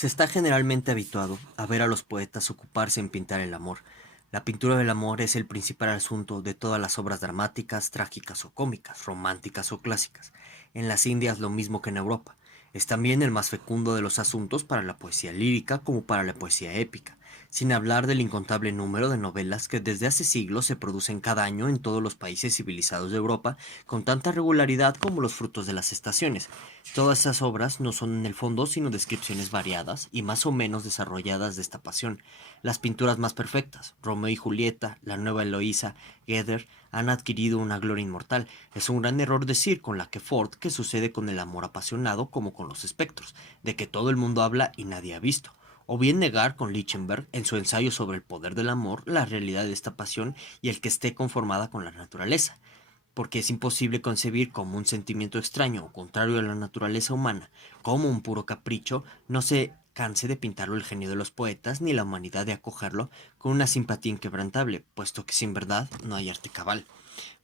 Se está generalmente habituado a ver a los poetas ocuparse en pintar el amor. La pintura del amor es el principal asunto de todas las obras dramáticas, trágicas o cómicas, románticas o clásicas. En las Indias lo mismo que en Europa. Es también el más fecundo de los asuntos para la poesía lírica como para la poesía épica, sin hablar del incontable número de novelas que desde hace siglos se producen cada año en todos los países civilizados de Europa con tanta regularidad como los frutos de las estaciones. Todas esas obras no son en el fondo sino descripciones variadas y más o menos desarrolladas de esta pasión. Las pinturas más perfectas, Romeo y Julieta, la nueva Eloísa, Geder, han adquirido una gloria inmortal. Es un gran error decir con la que Ford que sucede con el amor apasionado como con los espectros, de que todo el mundo habla y nadie ha visto. O bien negar con Lichtenberg, en su ensayo sobre el poder del amor, la realidad de esta pasión y el que esté conformada con la naturaleza, porque es imposible concebir como un sentimiento extraño o contrario a la naturaleza humana, como un puro capricho, no se canse de pintarlo el genio de los poetas ni la humanidad de acogerlo con una simpatía inquebrantable, puesto que sin verdad no hay arte cabal.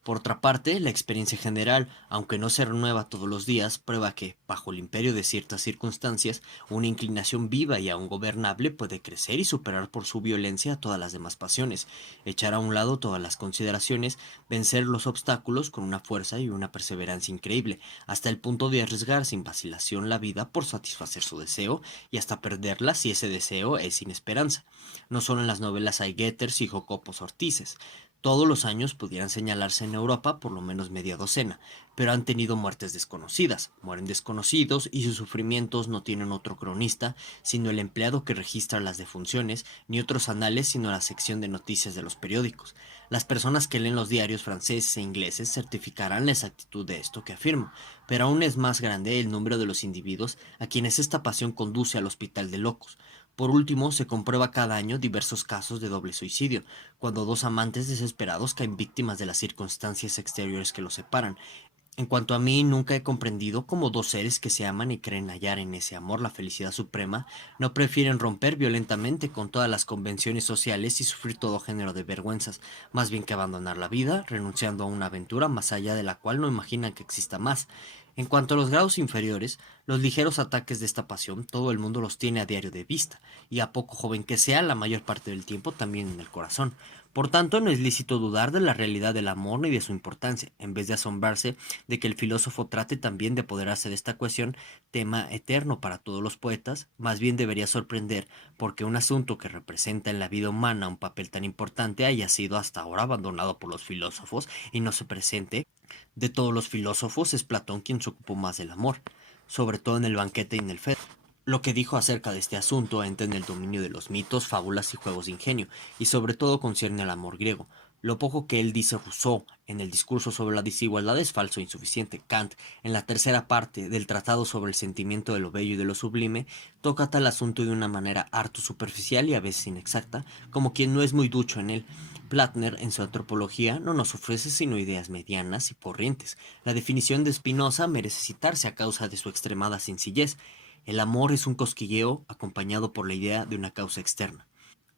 Por otra parte, la experiencia general, aunque no se renueva todos los días, prueba que, bajo el imperio de ciertas circunstancias, una inclinación viva y aún gobernable puede crecer y superar por su violencia a todas las demás pasiones, echar a un lado todas las consideraciones, vencer los obstáculos con una fuerza y una perseverancia increíble, hasta el punto de arriesgar sin vacilación la vida por satisfacer su deseo y hasta perderla si ese deseo es sin esperanza. No solo en las novelas hay Goethers y Jacopos Ortices. Todos los años pudieran señalarse en Europa por lo menos media docena, pero han tenido muertes desconocidas, mueren desconocidos y sus sufrimientos no tienen otro cronista, sino el empleado que registra las defunciones, ni otros anales sino la sección de noticias de los periódicos. Las personas que leen los diarios franceses e ingleses certificarán la exactitud de esto que afirmo, pero aún es más grande el número de los individuos a quienes esta pasión conduce al hospital de locos. Por último, se comprueba cada año diversos casos de doble suicidio, cuando dos amantes desesperados caen víctimas de las circunstancias exteriores que los separan. En cuanto a mí, nunca he comprendido cómo dos seres que se aman y creen hallar en ese amor la felicidad suprema, no prefieren romper violentamente con todas las convenciones sociales y sufrir todo género de vergüenzas, más bien que abandonar la vida, renunciando a una aventura más allá de la cual no imaginan que exista más. En cuanto a los grados inferiores, los ligeros ataques de esta pasión, todo el mundo los tiene a diario de vista, y a poco joven que sea, la mayor parte del tiempo también en el corazón. Por tanto, no es lícito dudar de la realidad del amor ni de su importancia, en vez de asombrarse de que el filósofo trate también de apoderarse de esta cuestión, tema eterno para todos los poetas, más bien debería sorprender porque un asunto que representa en la vida humana un papel tan importante haya sido hasta ahora abandonado por los filósofos y no se presente. De todos los filósofos es Platón quien se ocupó más del amor, sobre todo en el banquete y en el Fed. Lo que dijo acerca de este asunto entra en el dominio de los mitos, fábulas y juegos de ingenio, y sobre todo concierne al amor griego. Lo poco que él dice Rousseau en el discurso sobre la desigualdad es falso e insuficiente. Kant, en la tercera parte del Tratado sobre el sentimiento de lo bello y de lo sublime, toca tal asunto de una manera harto superficial y a veces inexacta, como quien no es muy ducho en él. Platner, en su antropología, no nos ofrece sino ideas medianas y corrientes. La definición de Spinoza merece citarse a causa de su extremada sencillez. El amor es un cosquilleo acompañado por la idea de una causa externa.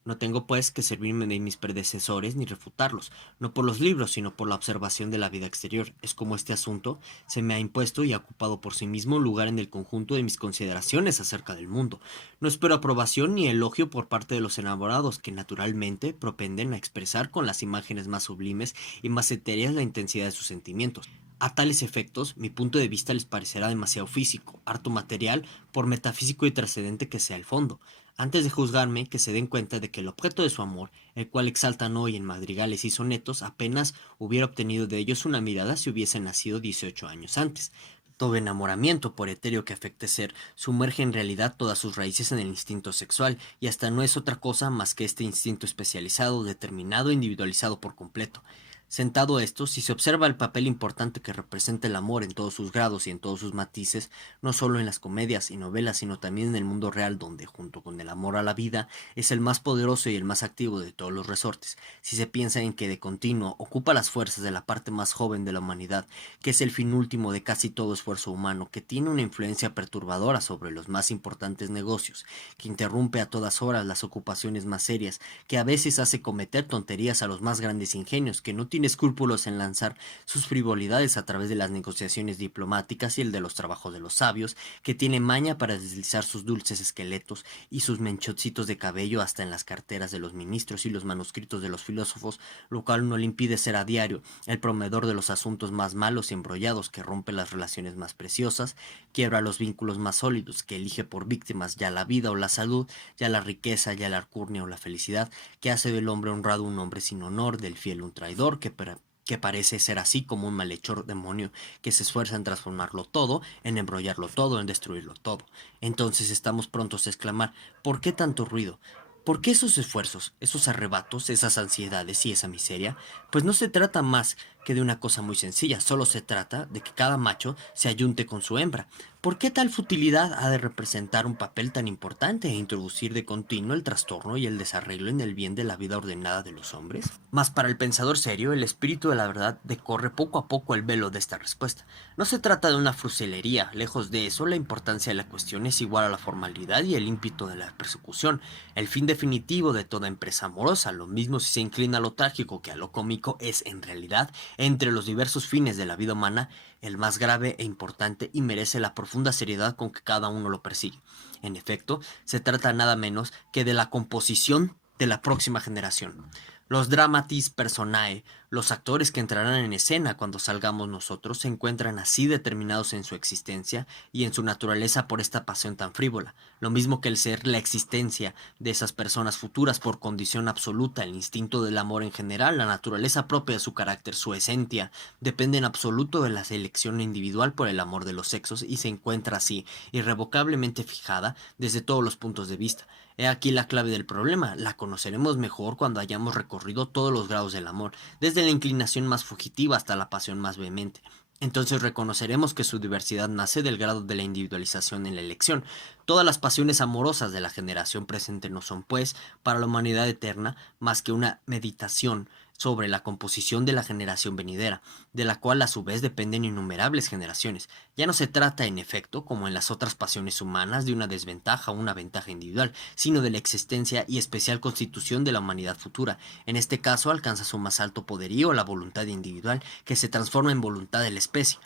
No tengo, pues, que servirme de mis predecesores ni refutarlos, no por los libros, sino por la observación de la vida exterior. Es como este asunto se me ha impuesto y ha ocupado por sí mismo lugar en el conjunto de mis consideraciones acerca del mundo. No espero aprobación ni elogio por parte de los enamorados, que naturalmente propenden a expresar con las imágenes más sublimes y más etéreas la intensidad de sus sentimientos. A tales efectos, mi punto de vista les parecerá demasiado físico, harto material, por metafísico y trascendente que sea el fondo. Antes de juzgarme, que se den cuenta de que el objeto de su amor, el cual exaltan hoy en madrigales y sonetos, apenas hubiera obtenido de ellos una mirada si hubiese nacido 18 años antes. Todo enamoramiento, por etéreo que afecte ser, sumerge en realidad todas sus raíces en el instinto sexual, y hasta no es otra cosa más que este instinto especializado, determinado e individualizado por completo. Sentado esto, si se observa el papel importante que representa el amor en todos sus grados y en todos sus matices, no solo en las comedias y novelas, sino también en el mundo real, donde, junto con el amor a la vida, es el más poderoso y el más activo de todos los resortes, si se piensa en que de continuo ocupa las fuerzas de la parte más joven de la humanidad, que es el fin último de casi todo esfuerzo humano, que tiene una influencia perturbadora sobre los más importantes negocios, que interrumpe a todas horas las ocupaciones más serias, que a veces hace cometer tonterías a los más grandes ingenios, que no tiene escrúpulos en lanzar sus frivolidades a través de las negociaciones diplomáticas y el de los trabajos de los sabios, que tiene maña para deslizar sus dulces esqueletos y sus menchoncitos de cabello hasta en las carteras de los ministros y los manuscritos de los filósofos, lo cual no le impide ser a diario el promotor de los asuntos más malos y embrollados, que rompe las relaciones más preciosas, quiebra los vínculos más sólidos, que elige por víctimas ya la vida o la salud, ya la riqueza, ya la alcurnia o la felicidad, que hace del hombre honrado un hombre sin honor, del fiel un traidor, que parece ser así como un malhechor demonio que se esfuerza en transformarlo todo, en embrollarlo todo, en destruirlo todo. Entonces estamos prontos a exclamar: ¿por qué tanto ruido? ¿Por qué esos esfuerzos, esos arrebatos, esas ansiedades y esa miseria? Pues no se trata más que de una cosa muy sencilla, solo se trata de que cada macho se ayunte con su hembra. ¿Por qué tal futilidad ha de representar un papel tan importante e introducir de continuo el trastorno y el desarreglo en el bien de la vida ordenada de los hombres? Mas para el pensador serio, el espíritu de la verdad decorre poco a poco el velo de esta respuesta. No se trata de una fruselería, lejos de eso, la importancia de la cuestión es igual a la formalidad y el ímpetu de la persecución. El fin definitivo de toda empresa amorosa, lo mismo si se inclina a lo trágico que a lo cómico, es en realidad, entre los diversos fines de la vida humana, el más grave e importante, y merece la profunda seriedad con que cada uno lo persigue. En efecto, se trata nada menos que de la composición de la próxima generación. Los dramatis personae, los actores que entrarán en escena cuando salgamos nosotros, se encuentran así determinados en su existencia y en su naturaleza por esta pasión tan frívola, lo mismo que el ser, la existencia de esas personas futuras por condición absoluta, el instinto del amor en general, la naturaleza propia de su carácter, su esencia, depende en absoluto de la selección individual por el amor de los sexos, y se encuentra así irrevocablemente fijada desde todos los puntos de vista. He aquí la clave del problema: la conoceremos mejor cuando hayamos recorrido todos los grados del amor, desde la inclinación más fugitiva hasta la pasión más vehemente. Entonces reconoceremos que su diversidad nace del grado de la individualización en la elección. Todas las pasiones amorosas de la generación presente no son, pues, para la humanidad eterna, más que una meditación sobre la composición de la generación venidera, de la cual a su vez dependen innumerables generaciones. Ya no se trata, en efecto, como en las otras pasiones humanas, de una desventaja o una ventaja individual, sino de la existencia y especial constitución de la humanidad futura. En este caso alcanza su más alto poderío la voluntad individual, que se transforma en voluntad de la especie.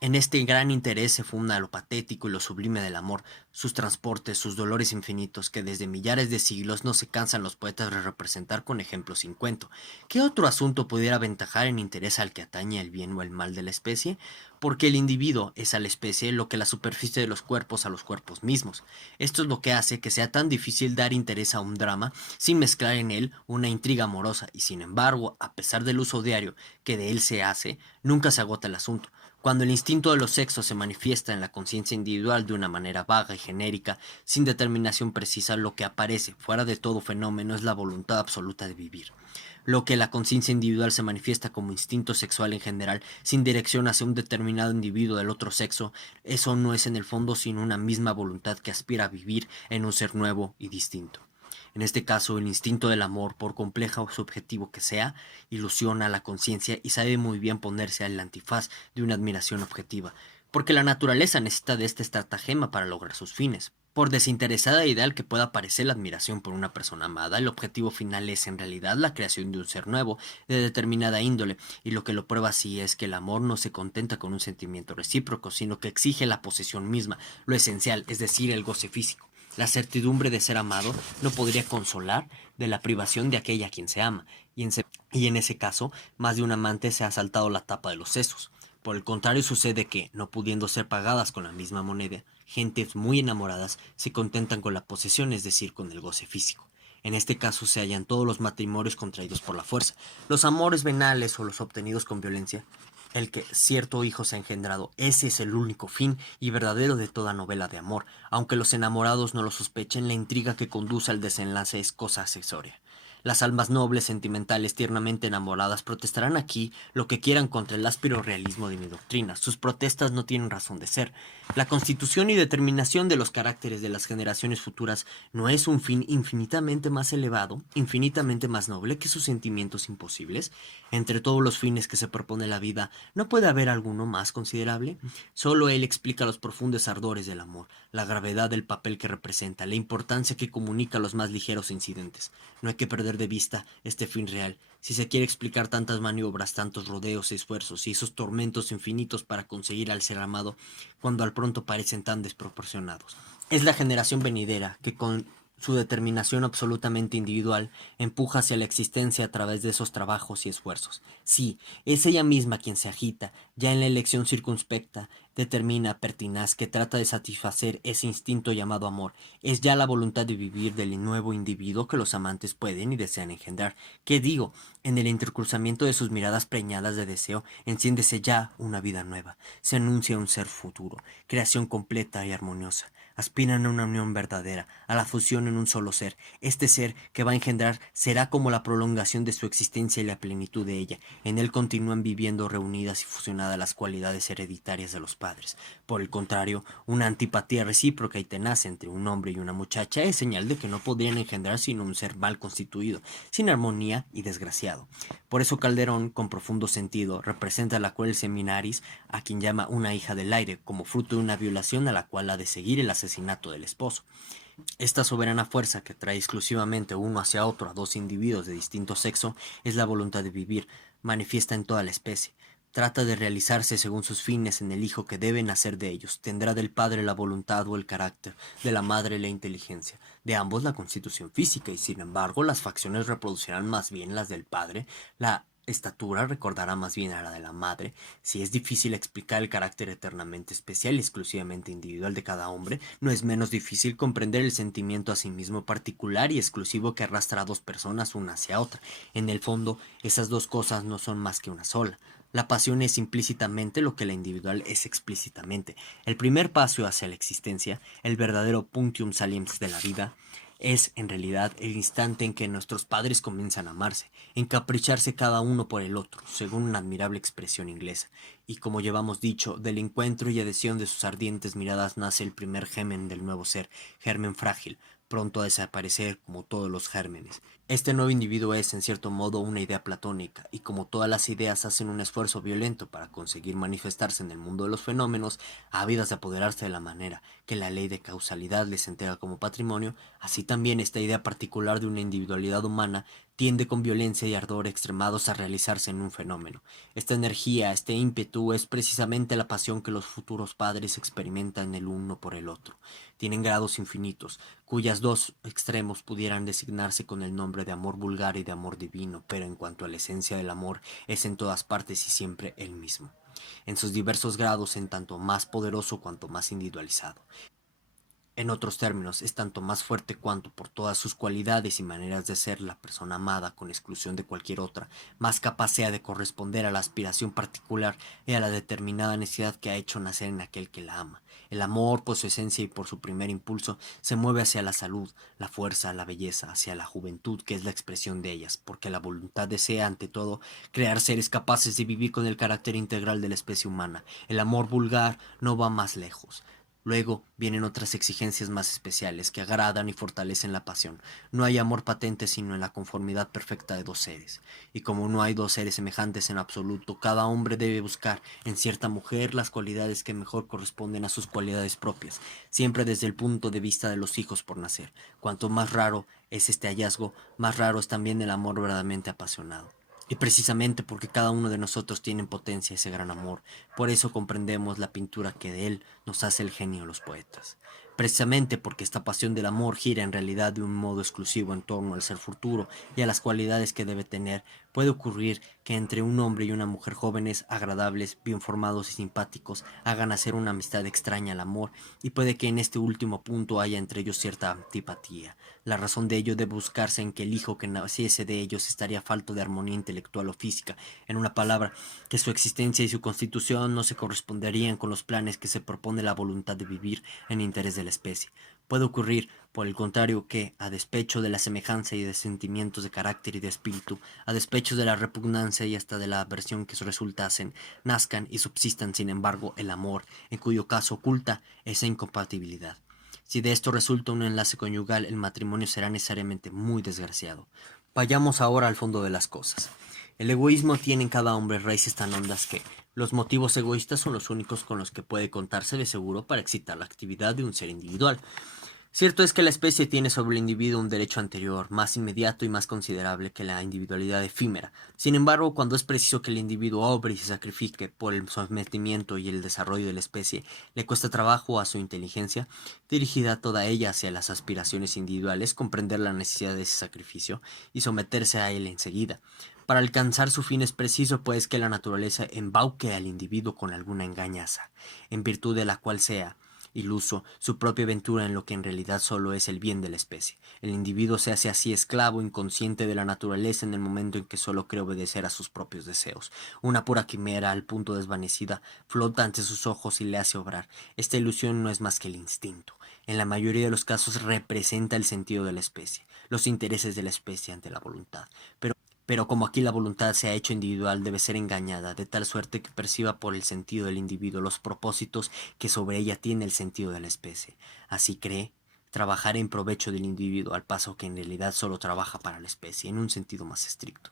En este gran interés se funda lo patético y lo sublime del amor, sus transportes, sus dolores infinitos, que desde millares de siglos no se cansan los poetas de representar con ejemplos sin cuento. ¿Qué otro asunto pudiera aventajar en interés al que atañe el bien o el mal de la especie? Porque el individuo es a la especie lo que la superficie de los cuerpos a los cuerpos mismos. Esto es lo que hace que sea tan difícil dar interés a un drama sin mezclar en él una intriga amorosa, y sin embargo, a pesar del uso diario que de él se hace, nunca se agota el asunto. Cuando el instinto de los sexos se manifiesta en la conciencia individual de una manera vaga y genérica, sin determinación precisa, lo que aparece fuera de todo fenómeno es la voluntad absoluta de vivir. Lo que la conciencia individual se manifiesta como instinto sexual en general, sin dirección hacia un determinado individuo del otro sexo, eso no es en el fondo sino una misma voluntad que aspira a vivir en un ser nuevo y distinto. En este caso, el instinto del amor, por compleja o subjetivo que sea, ilusiona a la conciencia y sabe muy bien ponerse al antifaz de una admiración objetiva, porque la naturaleza necesita de este estratagema para lograr sus fines. Por desinteresada e ideal que pueda parecer la admiración por una persona amada, el objetivo final es en realidad la creación de un ser nuevo, de determinada índole, y lo que lo prueba así es que el amor no se contenta con un sentimiento recíproco, sino que exige la posesión misma, lo esencial, es decir, el goce físico. La certidumbre de ser amado no podría consolar de la privación de aquella a quien se ama, y en ese caso, más de un amante se ha saltado la tapa de los sesos. Por el contrario, sucede que, no pudiendo ser pagadas con la misma moneda, gentes muy enamoradas se contentan con la posesión, es decir, con el goce físico. En este caso se hallan todos los matrimonios contraídos por la fuerza, los amores venales o los obtenidos con violencia. El que cierto hijo se ha engendrado, ese es el único fin y verdadero de toda novela de amor. Aunque los enamorados no lo sospechen, la intriga que conduce al desenlace es cosa accesoria. Las almas nobles, sentimentales, tiernamente enamoradas protestarán aquí lo que quieran contra el áspero realismo de mi doctrina. Sus protestas no tienen razón de ser. La constitución y determinación de los caracteres de las generaciones futuras no es un fin infinitamente más elevado, infinitamente más noble que sus sentimientos imposibles. Entre todos los fines que se propone la vida, ¿no puede haber alguno más considerable? Solo él explica los profundos ardores del amor, la gravedad del papel que representa, la importancia que comunica a los más ligeros incidentes. No hay que perder perder de vista este fin real. Si se quiere explicar tantas maniobras, tantos rodeos, esfuerzos y esos tormentos infinitos para conseguir al ser amado, cuando al pronto parecen tan desproporcionados. Es la generación venidera que con su determinación absolutamente individual empuja hacia la existencia a través de esos trabajos y esfuerzos. Sí, es ella misma quien se agita, ya en la elección circunspecta, determina, pertinaz, que trata de satisfacer ese instinto llamado amor. Es ya la voluntad de vivir del nuevo individuo que los amantes pueden y desean engendrar. ¿Qué digo? En el intercruzamiento de sus miradas preñadas de deseo, enciéndese ya una vida nueva. Se anuncia un ser futuro, creación completa y armoniosa. Aspiran a una unión verdadera, a la fusión en un solo ser. Este ser que va a engendrar será como la prolongación de su existencia y la plenitud de ella. En él continúan viviendo reunidas y fusionadas las cualidades hereditarias de los padres. Por el contrario, una antipatía recíproca y tenaz entre un hombre y una muchacha es señal de que no podrían engendrar sino un ser mal constituido, sin armonía y desgraciado. Por eso Calderón, con profundo sentido, representa a la cruel Seminaris, a quien llama una hija del aire, como fruto de una violación a la cual ha de seguir el asesinato del esposo. Esta soberana fuerza que trae exclusivamente uno hacia otro a dos individuos de distinto sexo es la voluntad de vivir, manifiesta en toda la especie. Trata de realizarse según sus fines en el hijo que debe nacer de ellos. Tendrá del padre la voluntad o el carácter, de la madre la inteligencia, de ambos la constitución física, y sin embargo las facciones reproducirán más bien las del padre, la estatura recordará más bien a la de la madre. Si es difícil explicar el carácter eternamente especial y exclusivamente individual de cada hombre, no es menos difícil comprender el sentimiento a sí mismo particular y exclusivo que arrastra a dos personas una hacia otra. En el fondo, esas dos cosas no son más que una sola. La pasión es implícitamente lo que la individual es explícitamente. El primer paso hacia la existencia, el verdadero punctum saliens de la vida, es en realidad el instante en que nuestros padres comienzan a amarse, encapricharse cada uno por el otro, según una admirable expresión inglesa. Y como llevamos dicho, del encuentro y adhesión de sus ardientes miradas nace el primer germen del nuevo ser, germen frágil, pronto a desaparecer como todos los gérmenes. Este nuevo individuo es, en cierto modo, una idea platónica, y como todas las ideas hacen un esfuerzo violento para conseguir manifestarse en el mundo de los fenómenos, ávidas de apoderarse de la manera que la ley de causalidad les entrega como patrimonio, así también esta idea particular de una individualidad humana tiende con violencia y ardor extremados a realizarse en un fenómeno. Esta energía, este ímpetu, es precisamente la pasión que los futuros padres experimentan el uno por el otro. Tienen grados infinitos, cuyas dos extremos pudieran designarse con el nombre de amor vulgar y de amor divino, pero en cuanto a la esencia del amor, es en todas partes y siempre el mismo, en sus diversos grados, en tanto más poderoso cuanto más individualizado. En otros términos, es tanto más fuerte cuanto, por todas sus cualidades y maneras de ser, la persona amada, con exclusión de cualquier otra, más capaz sea de corresponder a la aspiración particular y a la determinada necesidad que ha hecho nacer en aquel que la ama. El amor, por su esencia y por su primer impulso, se mueve hacia la salud, la fuerza, la belleza, hacia la juventud, que es la expresión de ellas, porque la voluntad desea, ante todo, crear seres capaces de vivir con el carácter integral de la especie humana. El amor vulgar no va más lejos. Luego vienen otras exigencias más especiales que agradan y fortalecen la pasión. No hay amor patente sino en la conformidad perfecta de dos seres. Y como no hay dos seres semejantes en absoluto, cada hombre debe buscar en cierta mujer las cualidades que mejor corresponden a sus cualidades propias, siempre desde el punto de vista de los hijos por nacer. Cuanto más raro es este hallazgo, más raro es también el amor verdaderamente apasionado. Y precisamente porque cada uno de nosotros tiene en potencia ese gran amor, por eso comprendemos la pintura que de él nos hace el genio de los poetas. Precisamente porque esta pasión del amor gira en realidad de un modo exclusivo en torno al ser futuro y a las cualidades que debe tener, puede ocurrir que entre un hombre y una mujer jóvenes, agradables, bien formados y simpáticos, hagan nacer una amistad extraña al amor, y puede que en este último punto haya entre ellos cierta antipatía. La razón de ello debe buscarse en que el hijo que naciese de ellos estaría falto de armonía intelectual o física, en una palabra, que su existencia y su constitución no se corresponderían con los planes que se propone la voluntad de vivir en interés de la especie. Puede ocurrir, por el contrario, que, a despecho de la semejanza y de sentimientos de carácter y de espíritu, a despecho de la repugnancia y hasta de la aversión que resultasen, nazcan y subsistan, sin embargo, el amor, en cuyo caso oculta esa incompatibilidad. Si de esto resulta un enlace conyugal, el matrimonio será necesariamente muy desgraciado. Vayamos ahora al fondo de las cosas. El egoísmo tiene en cada hombre raíces tan hondas que los motivos egoístas son los únicos con los que puede contarse de seguro para excitar la actividad de un ser individual. Cierto es que la especie tiene sobre el individuo un derecho anterior, más inmediato y más considerable que la individualidad efímera. Sin embargo, cuando es preciso que el individuo obre y se sacrifique por el sometimiento y el desarrollo de la especie, le cuesta trabajo a su inteligencia, dirigida toda ella hacia las aspiraciones individuales, comprender la necesidad de ese sacrificio y someterse a él enseguida. Para alcanzar su fin es preciso, pues, que la naturaleza embauque al individuo con alguna engañaza, en virtud de la cual sea iluso su propia aventura en lo que en realidad solo es el bien de la especie. El individuo se hace así esclavo inconsciente de la naturaleza en el momento en que solo cree obedecer a sus propios deseos. Una pura quimera, al punto desvanecida, flota ante sus ojos y le hace obrar. Esta ilusión no es más que el instinto. En la mayoría de los casos representa el sentido de la especie, los intereses de la especie ante la voluntad. Pero como aquí la voluntad se ha hecho individual, debe ser engañada, de tal suerte que perciba por el sentido del individuo los propósitos que sobre ella tiene el sentido de la especie. Así cree trabajar en provecho del individuo, al paso que en realidad solo trabaja para la especie, en un sentido más estricto.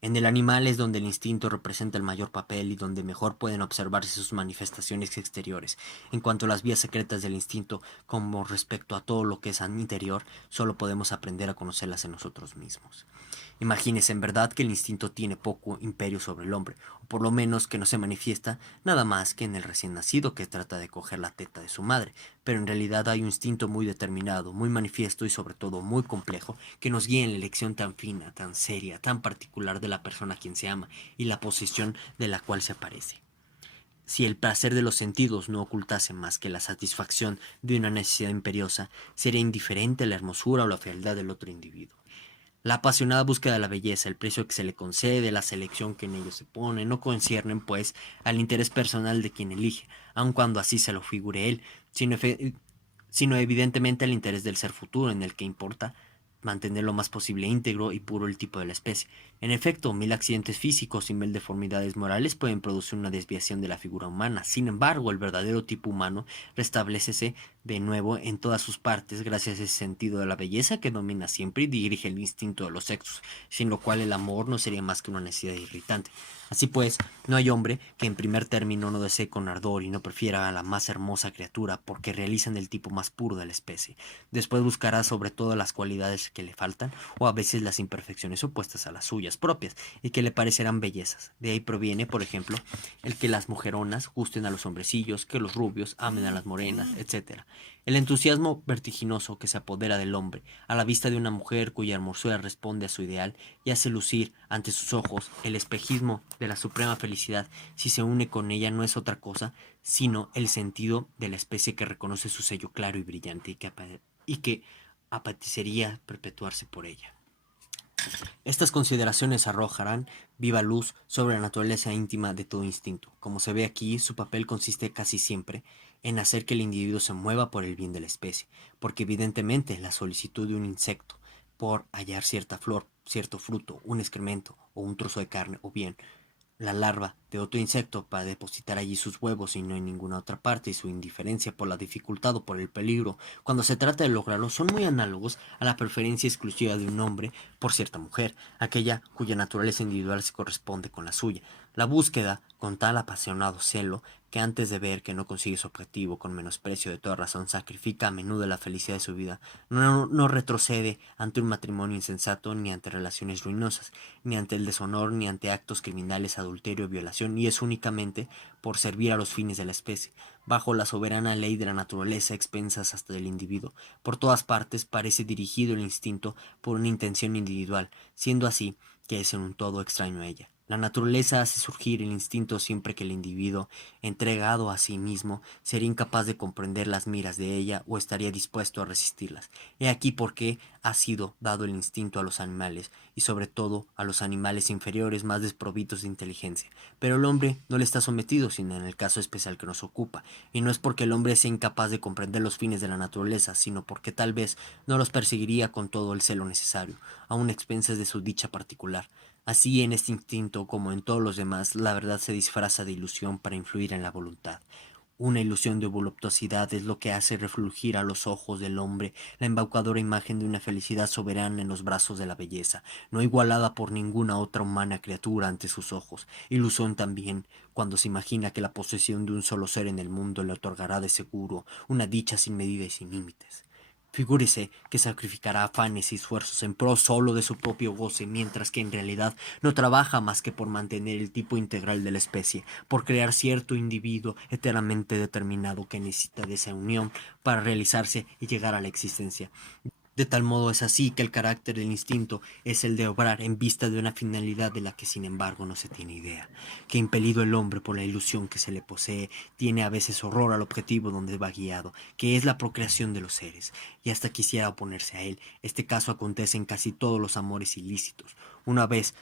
En el animal es donde el instinto representa el mayor papel y donde mejor pueden observarse sus manifestaciones exteriores. En cuanto a las vías secretas del instinto, como respecto a todo lo que es interior, solo podemos aprender a conocerlas en nosotros mismos. Imagínese en verdad que el instinto tiene poco imperio sobre el hombre, o por lo menos que no se manifiesta nada más que en el recién nacido que trata de coger la teta de su madre, pero en realidad hay un instinto muy determinado, muy manifiesto y sobre todo muy complejo que nos guía en la elección tan fina, tan seria, tan particular de la persona a quien se ama y la posición de la cual se aparece. Si el placer de los sentidos no ocultase más que la satisfacción de una necesidad imperiosa, sería indiferente la hermosura o la fealdad del otro individuo. La apasionada búsqueda de la belleza, el precio que se le concede, la selección que en ello se pone, no conciernen, pues, al interés personal de quien elige, aun cuando así se lo figure él, sino, sino evidentemente al interés del ser futuro, en el que importa mantener lo más posible íntegro y puro el tipo de la especie. En efecto, 1000 accidentes físicos y 1000 deformidades morales pueden producir una desviación de la figura humana. Sin embargo, el verdadero tipo humano restablecese de nuevo en todas sus partes gracias a ese sentido de la belleza que domina siempre y dirige el instinto de los sexos, sin lo cual el amor no sería más que una necesidad irritante. Así pues, no hay hombre que en primer término no desee con ardor y no prefiera a la más hermosa criatura porque realizan el tipo más puro de la especie. Después buscará sobre todo las cualidades que le faltan o a veces las imperfecciones opuestas a las suyas propias y que le parecerán bellezas. De ahí proviene, por ejemplo, el que las mujeronas gusten a los hombrecillos, que los rubios amen a las morenas, etc. El entusiasmo vertiginoso que se apodera del hombre a la vista de una mujer cuya hermosura responde a su ideal y hace lucir ante sus ojos el espejismo de la suprema felicidad, si se une con ella no es otra cosa sino el sentido de la especie que reconoce su sello claro y brillante y que apetecería perpetuarse por ella. Estas consideraciones arrojarán viva luz sobre la naturaleza íntima de todo instinto. Como se ve aquí, su papel consiste casi siempre en hacer que el individuo se mueva por el bien de la especie, porque evidentemente la solicitud de un insecto por hallar cierta flor, cierto fruto, un excremento o un trozo de carne, o bien la larva de otro insecto para depositar allí sus huevos y no en ninguna otra parte, y su indiferencia por la dificultad o por el peligro, cuando se trata de lograrlo, son muy análogos a la preferencia exclusiva de un hombre por cierta mujer, aquella cuya naturaleza individual se corresponde con la suya. La búsqueda, con tal apasionado celo, que antes de ver que no consigue su objetivo con menosprecio de toda razón, sacrifica a menudo la felicidad de su vida, no retrocede ante un matrimonio insensato, ni ante relaciones ruinosas, ni ante el deshonor, ni ante actos criminales, adulterio, violación, y es únicamente por servir a los fines de la especie, bajo la soberana ley de la naturaleza, expensas hasta del individuo. Por todas partes parece dirigido el instinto por una intención individual, siendo así que es en un todo extraño a ella. La naturaleza hace surgir el instinto siempre que el individuo, entregado a sí mismo, sería incapaz de comprender las miras de ella o estaría dispuesto a resistirlas. He aquí por qué ha sido dado el instinto a los animales, y sobre todo a los animales inferiores más desprovidos de inteligencia. Pero el hombre no le está sometido, sino en el caso especial que nos ocupa, y no es porque el hombre sea incapaz de comprender los fines de la naturaleza, sino porque tal vez no los perseguiría con todo el celo necesario, aun expensas de su dicha particular. Así en este instinto, como en todos los demás, la verdad se disfraza de ilusión para influir en la voluntad. Una ilusión de voluptuosidad es lo que hace refulgir a los ojos del hombre la embaucadora imagen de una felicidad soberana en los brazos de la belleza, no igualada por ninguna otra humana criatura ante sus ojos. Ilusión también cuando se imagina que la posesión de un solo ser en el mundo le otorgará de seguro una dicha sin medida y sin límites. Figúrese que sacrificará afanes y esfuerzos en pro solo de su propio goce, mientras que en realidad no trabaja más que por mantener el tipo integral de la especie, por crear cierto individuo eternamente determinado que necesita de esa unión para realizarse y llegar a la existencia. De tal modo es así que el carácter del instinto es el de obrar en vista de una finalidad de la que sin embargo no se tiene idea, que impelido el hombre por la ilusión que se le posee, tiene a veces horror al objetivo donde va guiado, que es la procreación de los seres, y hasta quisiera oponerse a él. Este caso acontece en casi todos los amores ilícitos. Una vez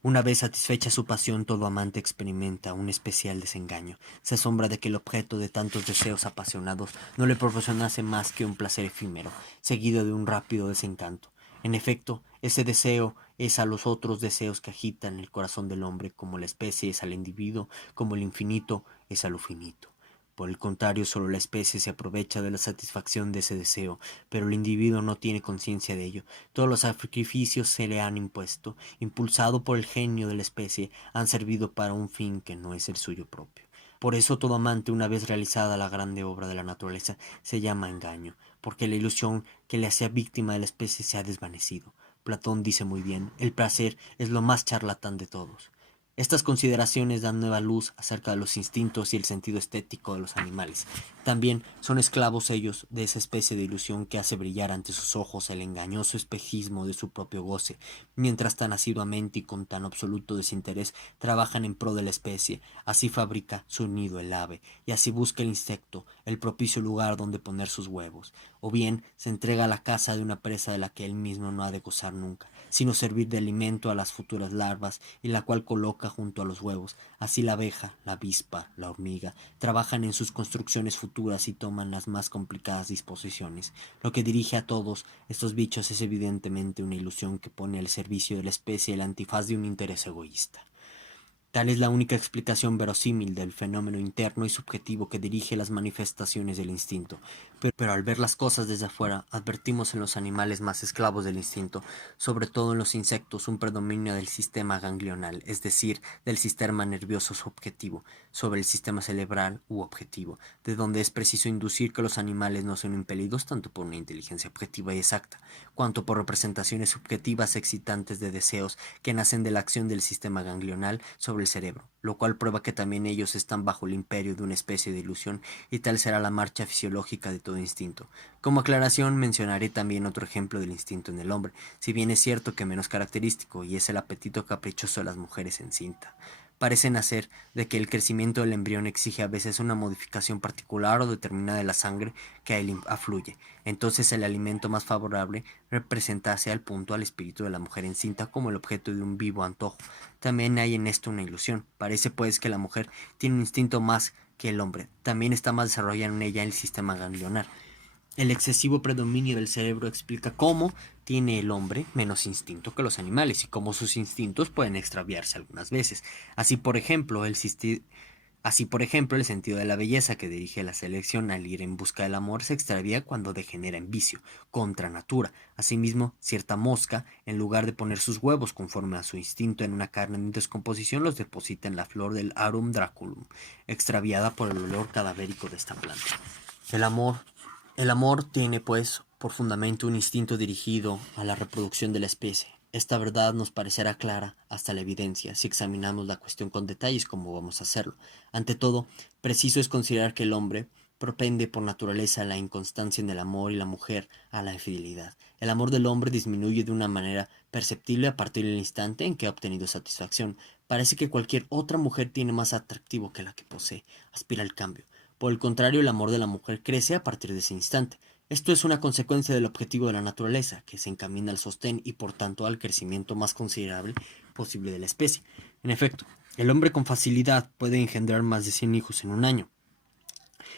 una vez satisfecha su pasión, todo amante experimenta un especial desengaño. Se asombra de que el objeto de tantos deseos apasionados no le proporcionase más que un placer efímero, seguido de un rápido desencanto. En efecto, ese deseo es a los otros deseos que agitan el corazón del hombre, como la especie es al individuo, como el infinito es a lo finito. Por el contrario, solo la especie se aprovecha de la satisfacción de ese deseo, pero el individuo no tiene conciencia de ello. Todos los sacrificios se le han impuesto, impulsado por el genio de la especie, han servido para un fin que no es el suyo propio. Por eso todo amante, una vez realizada la grande obra de la naturaleza, se llama engaño, porque la ilusión que le hacía víctima de la especie se ha desvanecido. Platón dice muy bien, el placer es lo más charlatán de todos. Estas consideraciones dan nueva luz acerca de los instintos y el sentido estético de los animales. También son esclavos ellos de esa especie de ilusión que hace brillar ante sus ojos el engañoso espejismo de su propio goce, mientras tan asiduamente y con tan absoluto desinterés trabajan en pro de la especie. Así fabrica su nido el ave, y así busca el insecto el propicio lugar donde poner sus huevos, o bien se entrega a la caza de una presa de la que él mismo no ha de gozar nunca, sino servir de alimento a las futuras larvas, y la cual coloca junto a los huevos. Así la abeja, la avispa, la hormiga, trabajan en sus construcciones futuras y toman las más complicadas disposiciones. Lo que dirige a todos estos bichos es evidentemente una ilusión que pone al servicio de la especie el antifaz de un interés egoísta. Tal es la única explicación verosímil del fenómeno interno y subjetivo que dirige las manifestaciones del instinto. Pero al ver las cosas desde afuera, advertimos en los animales más esclavos del instinto, sobre todo en los insectos, un predominio del sistema ganglional, es decir, del sistema nervioso subjetivo, sobre el sistema cerebral u objetivo, de donde es preciso inducir que los animales no son impelidos tanto por una inteligencia objetiva y exacta, cuanto por representaciones subjetivas excitantes de deseos que nacen de la acción del sistema ganglional sobre el cerebro, lo cual prueba que también ellos están bajo el imperio de una especie de ilusión, y tal será la marcha fisiológica de todo instinto. Como aclaración mencionaré también otro ejemplo del instinto en el hombre, si bien es cierto que menos característico, y es el apetito caprichoso de las mujeres en cinta. Parece nacer de que el crecimiento del embrión exige a veces una modificación particular o determinada de la sangre que a él afluye. Entonces el alimento más favorable representase al punto al espíritu de la mujer encinta como el objeto de un vivo antojo. También hay en esto una ilusión. Parece pues que la mujer tiene un instinto más que el hombre. También está más desarrollado en ella el sistema ganglionar. El excesivo predominio del cerebro explica cómo tiene el hombre menos instinto que los animales y cómo sus instintos pueden extraviarse algunas veces. Así, por ejemplo, el sentido de la belleza que dirige la selección al ir en busca del amor se extravía cuando degenera en vicio, contra natura. Asimismo, cierta mosca, en lugar de poner sus huevos conforme a su instinto en una carne en descomposición, los deposita en la flor del Arum draculum, extraviada por el olor cadavérico de esta planta. El amor el amor tiene, pues, por fundamento un instinto dirigido a la reproducción de la especie. Esta verdad nos parecerá clara hasta la evidencia si examinamos la cuestión con detalles como vamos a hacerlo. Ante todo, preciso es considerar que el hombre propende por naturaleza a la inconstancia en el amor y la mujer a la infidelidad. El amor del hombre disminuye de una manera perceptible a partir del instante en que ha obtenido satisfacción. Parece que cualquier otra mujer tiene más atractivo que la que posee. Aspira al cambio. Por el contrario, el amor de la mujer crece a partir de ese instante. Esto es una consecuencia del objetivo de la naturaleza, que se encamina al sostén y por tanto al crecimiento más considerable posible de la especie. En efecto, el hombre con facilidad puede engendrar más de 100 hijos en un año,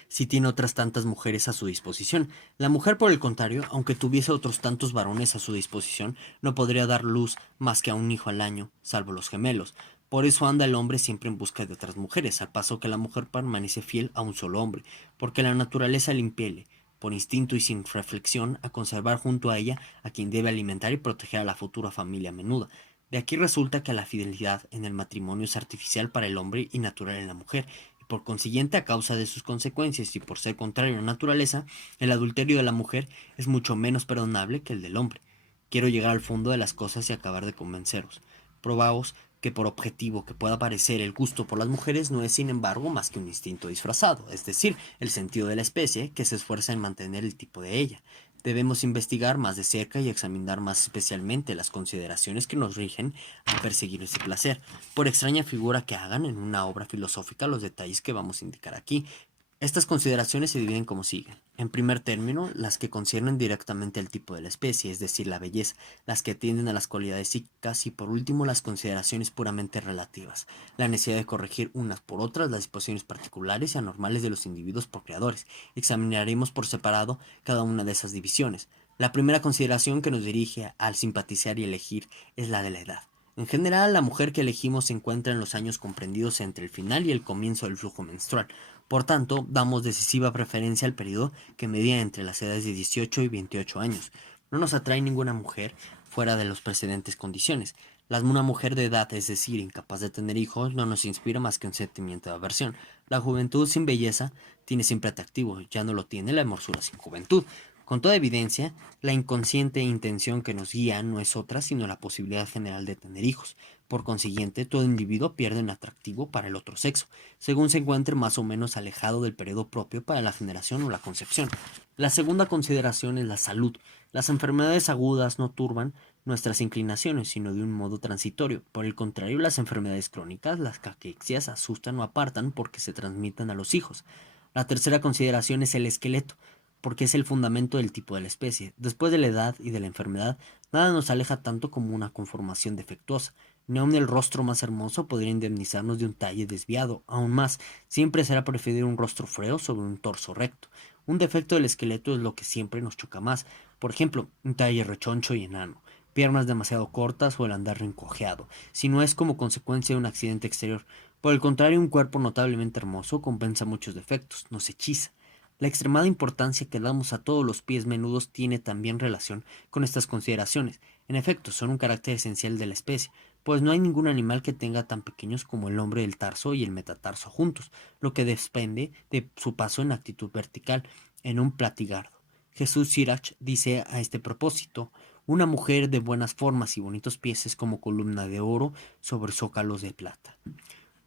si tiene otras tantas mujeres a su disposición. La mujer, por el contrario, aunque tuviese otros tantos varones a su disposición, no podría dar luz más que a un hijo al año, salvo los gemelos. Por eso anda el hombre siempre en busca de otras mujeres, al paso que la mujer permanece fiel a un solo hombre, porque la naturaleza le impele, por instinto y sin reflexión, a conservar junto a ella a quien debe alimentar y proteger a la futura familia menuda. De aquí resulta que la fidelidad en el matrimonio es artificial para el hombre y natural en la mujer, por consiguiente, a causa de sus consecuencias y por ser contrario a la naturaleza, el adulterio de la mujer es mucho menos perdonable que el del hombre. Quiero llegar al fondo de las cosas y acabar de convenceros. Probaos que por objetivo que pueda parecer el gusto por las mujeres no es sin embargo más que un instinto disfrazado, es decir, el sentido de la especie que se esfuerza en mantener el tipo de ella. Debemos investigar más de cerca y examinar más especialmente las consideraciones que nos rigen a perseguir ese placer, por extraña figura que hagan en una obra filosófica los detalles que vamos a indicar aquí. Estas consideraciones se dividen como sigue. En primer término, las que conciernen directamente al tipo de la especie, es decir, la belleza, las que atienden a las cualidades psíquicas y por último las consideraciones puramente relativas, la necesidad de corregir unas por otras las disposiciones particulares y anormales de los individuos procreadores. Examinaremos por separado cada una de esas divisiones. La primera consideración que nos dirige al simpatizar y elegir es la de la edad. En general, la mujer que elegimos se encuentra en los años comprendidos entre el final y el comienzo del flujo menstrual. Por tanto, damos decisiva preferencia al periodo que medía entre las edades de 18 y 28 años. No nos atrae ninguna mujer fuera de las precedentes condiciones. Una mujer de edad, es decir, incapaz de tener hijos, no nos inspira más que un sentimiento de aversión. La juventud sin belleza tiene siempre atractivo, ya no lo tiene la hermosura sin juventud. Con toda evidencia, la inconsciente intención que nos guía no es otra sino la posibilidad general de tener hijos. Por consiguiente, todo individuo pierde un atractivo para el otro sexo, según se encuentre más o menos alejado del periodo propio para la generación o la concepción. La segunda consideración es la salud. Las enfermedades agudas no turban nuestras inclinaciones, sino de un modo transitorio. Por el contrario, las enfermedades crónicas, las caquexias, asustan o apartan porque se transmiten a los hijos. La tercera consideración es el esqueleto, porque es el fundamento del tipo de la especie. Después de la edad y de la enfermedad, nada nos aleja tanto como una conformación defectuosa. Ni aun el rostro más hermoso podría indemnizarnos de un talle desviado. Aún más, siempre será preferible un rostro feo sobre un torso recto. Un defecto del esqueleto es lo que siempre nos choca más. Por ejemplo, un talle rechoncho y enano, piernas demasiado cortas o el andar rencojeado, si no es como consecuencia de un accidente exterior. Por el contrario, un cuerpo notablemente hermoso compensa muchos defectos, nos hechiza. La extremada importancia que damos a todos los pies menudos tiene también relación con estas consideraciones. En efecto, son un carácter esencial de la especie, pues no hay ningún animal que tenga tan pequeños como el hombre del tarso y el metatarso juntos, lo que depende de su paso en actitud vertical, en un platigardo. Jesús Sirach dice a este propósito: una mujer de buenas formas y bonitos pies es como columna de oro sobre zócalos de plata.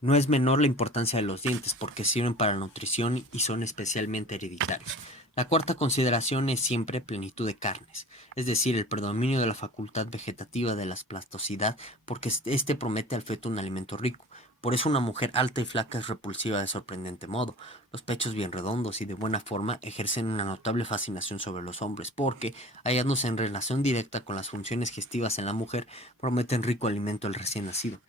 No es menor la importancia de los dientes porque sirven para la nutrición y son especialmente hereditarios. La cuarta consideración es siempre plenitud de carnes, es decir, el predominio de la facultad vegetativa de la plastosidad, porque este promete al feto un alimento rico. Por eso una mujer alta y flaca es repulsiva de sorprendente modo. Los pechos bien redondos y de buena forma ejercen una notable fascinación sobre los hombres, porque, hallándose en relación directa con las funciones gestivas en la mujer, prometen rico alimento al recién nacido.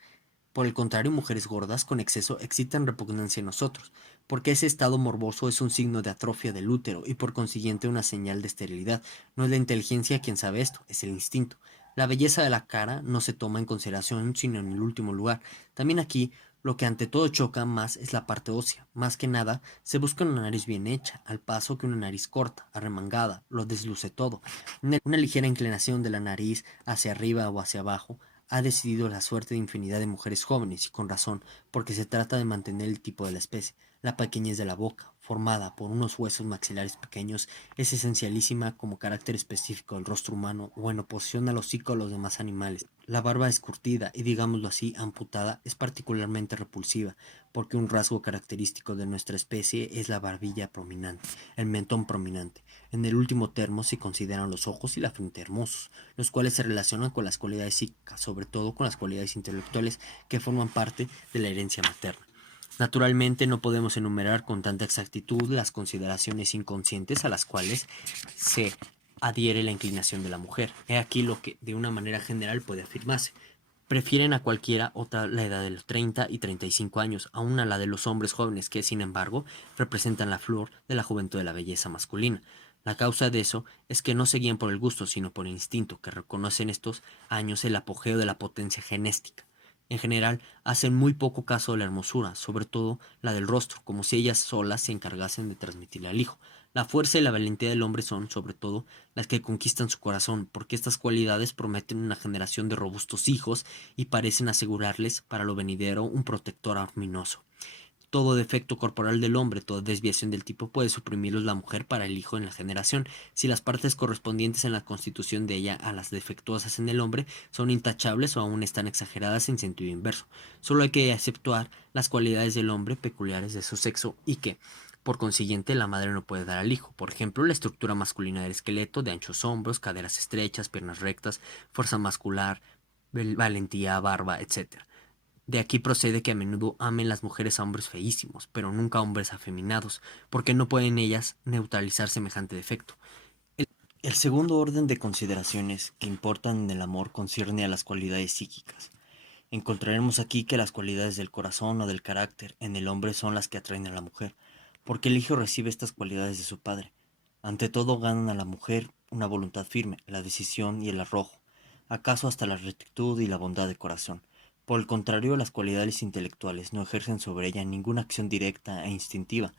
Por el contrario, mujeres gordas con exceso excitan repugnancia en nosotros, porque ese estado morboso es un signo de atrofia del útero y por consiguiente una señal de esterilidad. No es la inteligencia quien sabe esto, es el instinto. La belleza de la cara no se toma en consideración sino en el último lugar. También aquí, lo que ante todo choca más es la parte ósea. Más que nada, se busca una nariz bien hecha, al paso que una nariz corta, arremangada, lo desluce todo. Una ligera inclinación de la nariz hacia arriba o hacia abajo ha decidido la suerte de infinidad de mujeres jóvenes, y con razón, porque se trata de mantener el tipo de la especie. La pequeñez de la boca, formada por unos huesos maxilares pequeños, es esencialísima como carácter específico del rostro humano o en oposición al hocico de los demás animales. La barba escurtida y, digámoslo así, amputada es particularmente repulsiva, porque un rasgo característico de nuestra especie es la barbilla prominente, el mentón prominente. En el último termo se consideran los ojos y la frente hermosos, los cuales se relacionan con las cualidades psíquicas, sobre todo con las cualidades intelectuales que forman parte de la herencia materna. Naturalmente no podemos enumerar con tanta exactitud las consideraciones inconscientes a las cuales se adhiere la inclinación de la mujer. He aquí lo que de una manera general puede afirmarse. Prefieren a cualquiera otra la edad de los 30 y 35 años, aun a la de los hombres jóvenes que, sin embargo, representan la flor de la juventud de la belleza masculina. La causa de eso es que no se guían por el gusto, sino por el instinto, que reconoce en estos años el apogeo de la potencia genética. En general, hacen muy poco caso de la hermosura, sobre todo la del rostro, como si ellas solas se encargasen de transmitirle al hijo. La fuerza y la valentía del hombre son, sobre todo, las que conquistan su corazón, porque estas cualidades prometen una generación de robustos hijos y parecen asegurarles para lo venidero un protector armonioso. Todo defecto corporal del hombre, toda desviación del tipo puede suprimirlos la mujer para el hijo en la generación, si las partes correspondientes en la constitución de ella a las defectuosas en el hombre son intachables o aún están exageradas en sentido inverso. Solo hay que exceptuar las cualidades del hombre peculiares de su sexo y que, por consiguiente, la madre no puede dar al hijo. Por ejemplo, la estructura masculina del esqueleto, de anchos hombros, caderas estrechas, piernas rectas, fuerza muscular, valentía, barba, etc. De aquí procede que a menudo amen las mujeres a hombres feísimos, pero nunca a hombres afeminados, porque no pueden ellas neutralizar semejante defecto. El segundo orden de consideraciones que importan en el amor concierne a las cualidades psíquicas. Encontraremos aquí que las cualidades del corazón o del carácter en el hombre son las que atraen a la mujer, porque el hijo recibe estas cualidades de su padre. Ante todo ganan a la mujer una voluntad firme, la decisión y el arrojo, acaso hasta la rectitud y la bondad de corazón. Por el contrario, las cualidades intelectuales no ejercen sobre ella ninguna acción directa e instintiva,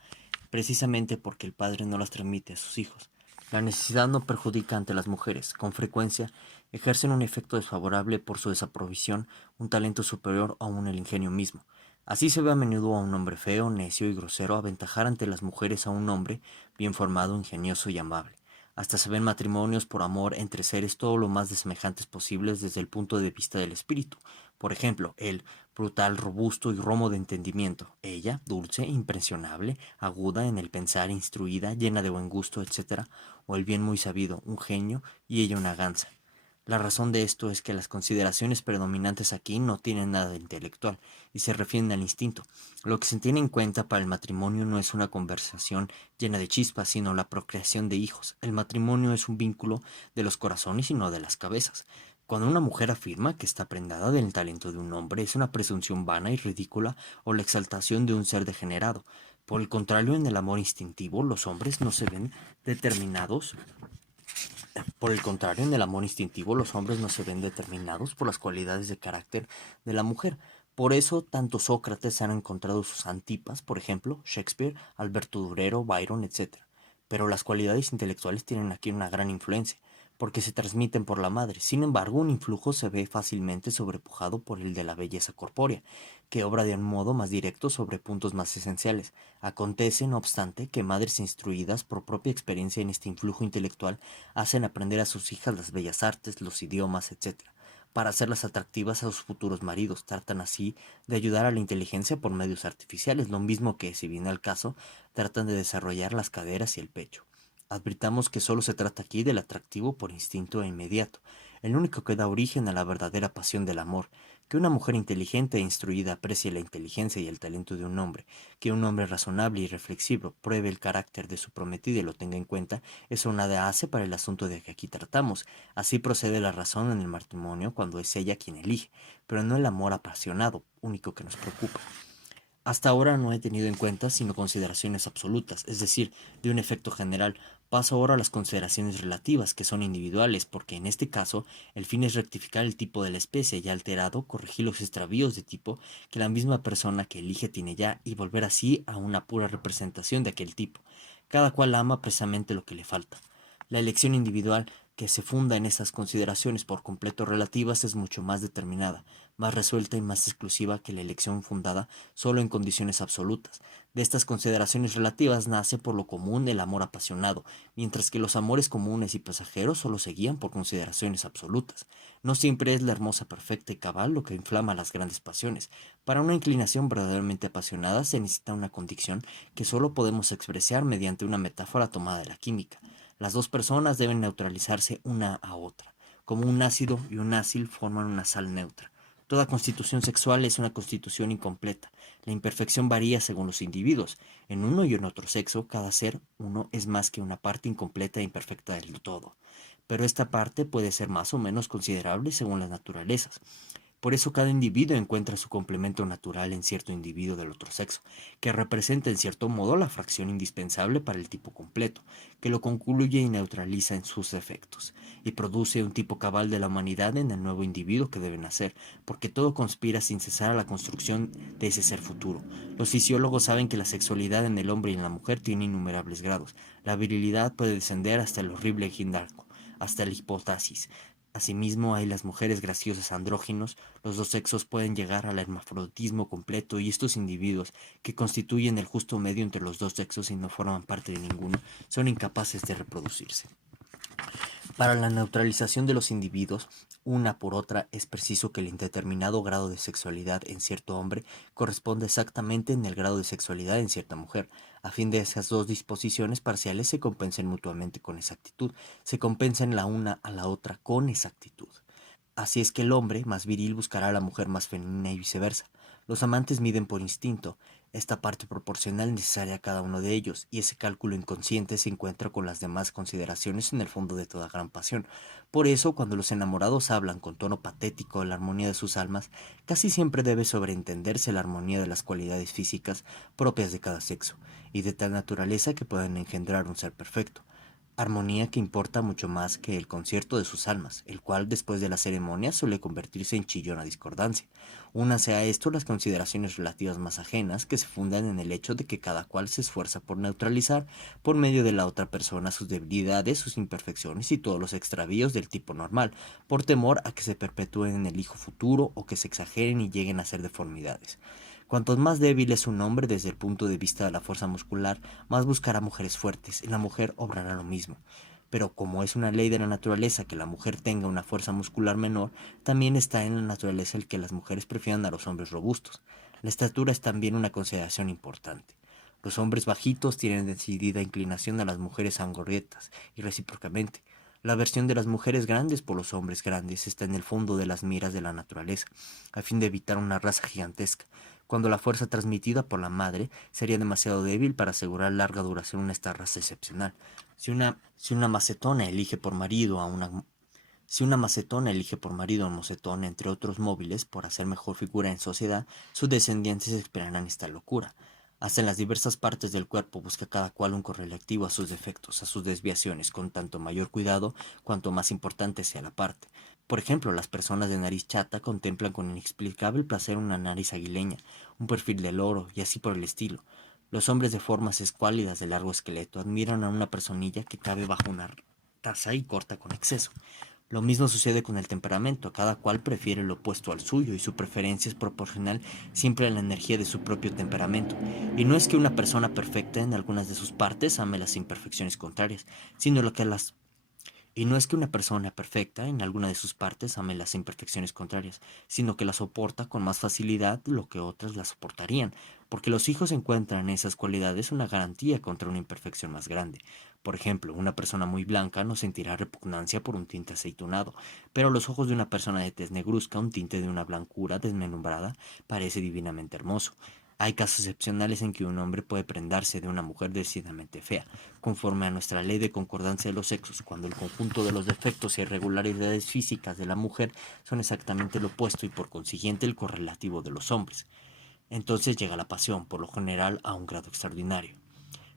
precisamente porque el padre no las transmite a sus hijos. La necesidad no perjudica ante las mujeres, con frecuencia ejercen un efecto desfavorable por su desaprovisión, un talento superior aún el ingenio mismo. Así se ve a menudo a un hombre feo, necio y grosero aventajar ante las mujeres a un hombre bien formado, ingenioso y amable. Hasta se ven matrimonios por amor entre seres todo lo más desemejantes posibles desde el punto de vista del espíritu. Por ejemplo, él, brutal, robusto y romo de entendimiento; ella, dulce, impresionable, aguda en el pensar, instruida, llena de buen gusto, etc., o el bien muy sabido, un genio, y ella una gansa. La razón de esto es que las consideraciones predominantes aquí no tienen nada de intelectual y se refieren al instinto. Lo que se tiene en cuenta para el matrimonio no es una conversación llena de chispas, sino la procreación de hijos. El matrimonio es un vínculo de los corazones y no de las cabezas. Cuando una mujer afirma que está prendada del talento de un hombre, es una presunción vana y ridícula o la exaltación de un ser degenerado. Por el contrario, en el amor instintivo, los hombres no se ven determinados por el contrario, en el amor instintivo los hombres no se ven determinados por las cualidades de carácter de la mujer. Por eso, tanto Sócrates han encontrado sus antipas, por ejemplo, Shakespeare, Alberto Durero, Byron, etc. Pero las cualidades intelectuales tienen aquí una gran influencia, porque se transmiten por la madre. Sin embargo, un influjo se ve fácilmente sobrepujado por el de la belleza corpórea, que obra de un modo más directo sobre puntos más esenciales. Acontece, no obstante, que madres instruidas por propia experiencia en este influjo intelectual hacen aprender a sus hijas las bellas artes, los idiomas, etc., para hacerlas atractivas a sus futuros maridos. Tratan así de ayudar a la inteligencia por medios artificiales, lo mismo que, si viene al caso, tratan de desarrollar las caderas y el pecho. Advirtamos que solo se trata aquí del atractivo por instinto e inmediato, el único que da origen a la verdadera pasión del amor. Que una mujer inteligente e instruida aprecie la inteligencia y el talento de un hombre, que un hombre razonable y reflexivo pruebe el carácter de su prometida y lo tenga en cuenta, eso nada hace para el asunto de que aquí tratamos. Así procede la razón en el matrimonio cuando es ella quien elige, pero no el amor apasionado, único que nos preocupa. Hasta ahora no he tenido en cuenta sino consideraciones absolutas, es decir, de un efecto general. Paso ahora a las consideraciones relativas, que son individuales, porque en este caso el fin es rectificar el tipo de la especie ya alterado, corregir los extravíos de tipo que la misma persona que elige tiene ya y volver así a una pura representación de aquel tipo. Cada cual ama precisamente lo que le falta. La elección individual que se funda en estas consideraciones por completo relativas es mucho más determinada, más resuelta y más exclusiva que la elección fundada solo en condiciones absolutas. De estas consideraciones relativas nace por lo común el amor apasionado, mientras que los amores comunes y pasajeros solo se guían por consideraciones absolutas. No siempre es la hermosa, perfecta y cabal lo que inflama las grandes pasiones. Para una inclinación verdaderamente apasionada se necesita una condición que solo podemos expresar mediante una metáfora tomada de la química. Las dos personas deben neutralizarse una a otra. Como un ácido y un ácil forman una sal neutra. Toda constitución sexual es una constitución incompleta. La imperfección varía según los individuos. En uno y en otro sexo, cada ser uno es más que una parte incompleta e imperfecta del todo. Pero esta parte puede ser más o menos considerable según las naturalezas. Por eso cada individuo encuentra su complemento natural en cierto individuo del otro sexo, que representa en cierto modo la fracción indispensable para el tipo completo, que lo concluye y neutraliza en sus efectos, y produce un tipo cabal de la humanidad en el nuevo individuo que debe nacer, porque todo conspira sin cesar a la construcción de ese ser futuro. Los fisiólogos saben que la sexualidad en el hombre y en la mujer tiene innumerables grados. La virilidad puede descender hasta el horrible gindarco, hasta la hipostasis, Asimismo, hay las mujeres graciosas andróginos. Los dos sexos pueden llegar al hermafroditismo completo y estos individuos, que constituyen el justo medio entre los dos sexos y no forman parte de ninguno, son incapaces de reproducirse. Para la neutralización de los individuos, una por otra, es preciso que el indeterminado grado de sexualidad en cierto hombre corresponda exactamente en el grado de sexualidad en cierta mujer, a fin de esas dos disposiciones parciales se compensen mutuamente con exactitud, se compensen la una a la otra con exactitud. Así es que el hombre más viril buscará a la mujer más femenina y viceversa. Los amantes miden por instinto esta parte proporcional necesaria a cada uno de ellos, y ese cálculo inconsciente se encuentra con las demás consideraciones en el fondo de toda gran pasión. Por eso, cuando los enamorados hablan con tono patético de la armonía de sus almas, casi siempre debe sobreentenderse la armonía de las cualidades físicas propias de cada sexo, y de tal naturaleza que pueden engendrar un ser perfecto. Armonía que importa mucho más que el concierto de sus almas, el cual después de la ceremonia suele convertirse en chillona discordancia. Únase a esto las consideraciones relativas más ajenas que se fundan en el hecho de que cada cual se esfuerza por neutralizar por medio de la otra persona sus debilidades, sus imperfecciones y todos los extravíos del tipo normal, por temor a que se perpetúen en el hijo futuro o que se exageren y lleguen a ser deformidades. Cuanto más débil es un hombre desde el punto de vista de la fuerza muscular, más buscará mujeres fuertes, y la mujer obrará lo mismo. Pero como es una ley de la naturaleza que la mujer tenga una fuerza muscular menor, también está en la naturaleza el que las mujeres prefieran a los hombres robustos. La estatura es también una consideración importante. Los hombres bajitos tienen decidida inclinación a las mujeres angorrietas, y recíprocamente. La aversión de las mujeres grandes por los hombres grandes está en el fondo de las miras de la naturaleza, a fin de evitar una raza gigantesca, cuando la fuerza transmitida por la madre sería demasiado débil para asegurar larga duración en esta raza excepcional. Si una macetona elige por marido a una si una macetona elige por marido a un mocetón, entre otros móviles, por hacer mejor figura en sociedad, sus descendientes esperarán esta locura. Hasta en las diversas partes del cuerpo busca cada cual un correlativo a sus defectos, a sus desviaciones, con tanto mayor cuidado cuanto más importante sea la parte. Por ejemplo, las personas de nariz chata contemplan con inexplicable placer una nariz aguileña, un perfil de loro y así por el estilo. Los hombres de formas escuálidas de largo esqueleto admiran a una personilla que cabe bajo una taza y corta con exceso. Lo mismo sucede con el temperamento, cada cual prefiere lo opuesto al suyo y su preferencia es proporcional siempre a la energía de su propio temperamento. Y no es que una persona perfecta en algunas de sus partes ame las imperfecciones contrarias, sino lo que las y no es que una persona perfecta en alguna de sus partes ame las imperfecciones contrarias, sino que las soporta con más facilidad lo que otras las soportarían, porque los hijos encuentran en esas cualidades una garantía contra una imperfección más grande. Por ejemplo, una persona muy blanca no sentirá repugnancia por un tinte aceitunado, pero a los ojos de una persona de tez negruzca un tinte de una blancura desmembrada parece divinamente hermoso. Hay casos excepcionales en que un hombre puede prendarse de una mujer decididamente fea, conforme a nuestra ley de concordancia de los sexos, cuando el conjunto de los defectos e irregularidades físicas de la mujer son exactamente lo opuesto y por consiguiente el correlativo de los hombres. Entonces llega la pasión, por lo general a un grado extraordinario.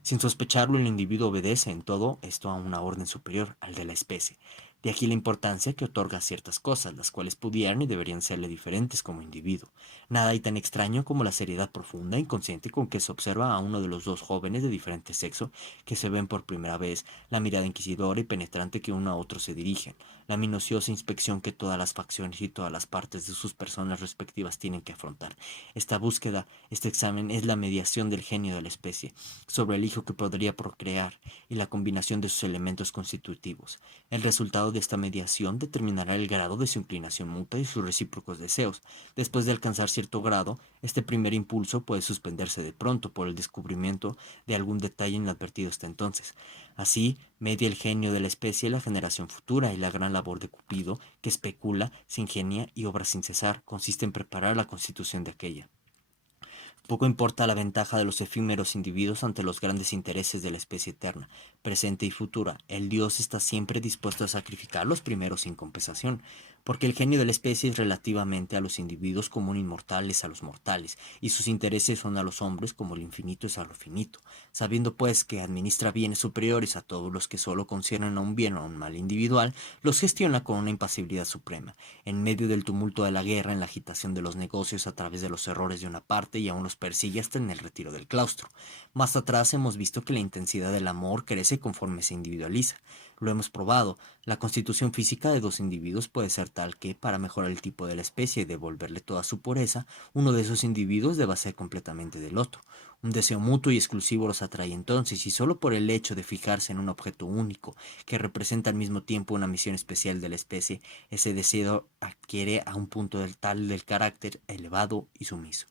Sin sospecharlo, el individuo obedece en todo esto a una orden superior, al de la especie. De aquí la importancia que otorga a ciertas cosas, las cuales pudieran y deberían serle diferentes como individuo. Nada hay tan extraño como la seriedad profunda e inconsciente con que se observa a uno de los dos jóvenes de diferente sexo que se ven por primera vez, la mirada inquisidora y penetrante que uno a otro se dirigen, la minuciosa inspección que todas las facciones y todas las partes de sus personas respectivas tienen que afrontar. Esta búsqueda, este examen, es la mediación del genio de la especie sobre el hijo que podría procrear y la combinación de sus elementos constitutivos. El resultado de esta mediación determinará el grado de su inclinación mutua y sus recíprocos deseos. Después de alcanzar cierto grado, este primer impulso puede suspenderse de pronto por el descubrimiento de algún detalle inadvertido hasta entonces. Así, media el genio de la especie la generación futura y la gran labor de Cupido, que especula, se ingenia y obra sin cesar, consiste en preparar la constitución de aquella. Poco importa la ventaja de los efímeros individuos ante los grandes intereses de la especie eterna, presente y futura. El Dios está siempre dispuesto a sacrificar los primeros sin compensación, porque el genio de la especie es relativamente a los individuos como un inmortal es a los mortales, y sus intereses son a los hombres como el infinito es a lo finito, sabiendo pues que administra bienes superiores a todos los que solo conciernen a un bien o a un mal individual, los gestiona con una impasibilidad suprema, en medio del tumulto de la guerra, en la agitación de los negocios, a través de los errores de una parte y aún los persigue hasta en el retiro del claustro. Más atrás hemos visto que la intensidad del amor crece conforme se individualiza. Lo hemos probado. La constitución física de dos individuos puede ser tal que, para mejorar el tipo de la especie y devolverle toda su pureza, uno de esos individuos deba ser completamente del otro. Un deseo mutuo y exclusivo los atrae entonces, y solo por el hecho de fijarse en un objeto único, que representa al mismo tiempo una misión especial de la especie, ese deseo adquiere a un punto del tal del carácter elevado y sumiso.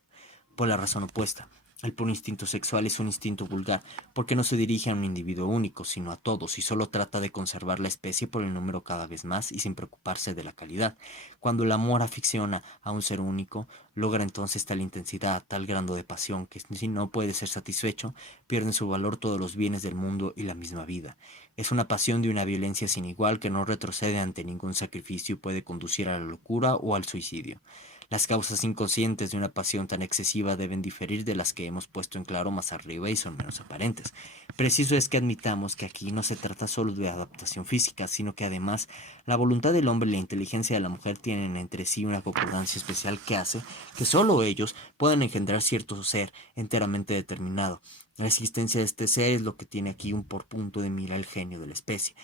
Por la razón opuesta, el puro instinto sexual es un instinto vulgar, porque no se dirige a un individuo único, sino a todos, y solo trata de conservar la especie por el número cada vez más y sin preocuparse de la calidad. Cuando el amor aficiona a un ser único, logra entonces tal intensidad, tal grado de pasión, que si no puede ser satisfecho, pierden su valor todos los bienes del mundo y la misma vida. Es una pasión de una violencia sin igual que no retrocede ante ningún sacrificio y puede conducir a la locura o al suicidio. Las causas inconscientes de una pasión tan excesiva deben diferir de las que hemos puesto en claro más arriba y son menos aparentes. Preciso es que admitamos que aquí no se trata solo de adaptación física, sino que además la voluntad del hombre y la inteligencia de la mujer tienen entre sí una concordancia especial que hace que solo ellos puedan engendrar cierto ser enteramente determinado. La existencia de este ser es lo que tiene aquí un por punto de mira el genio de la especie,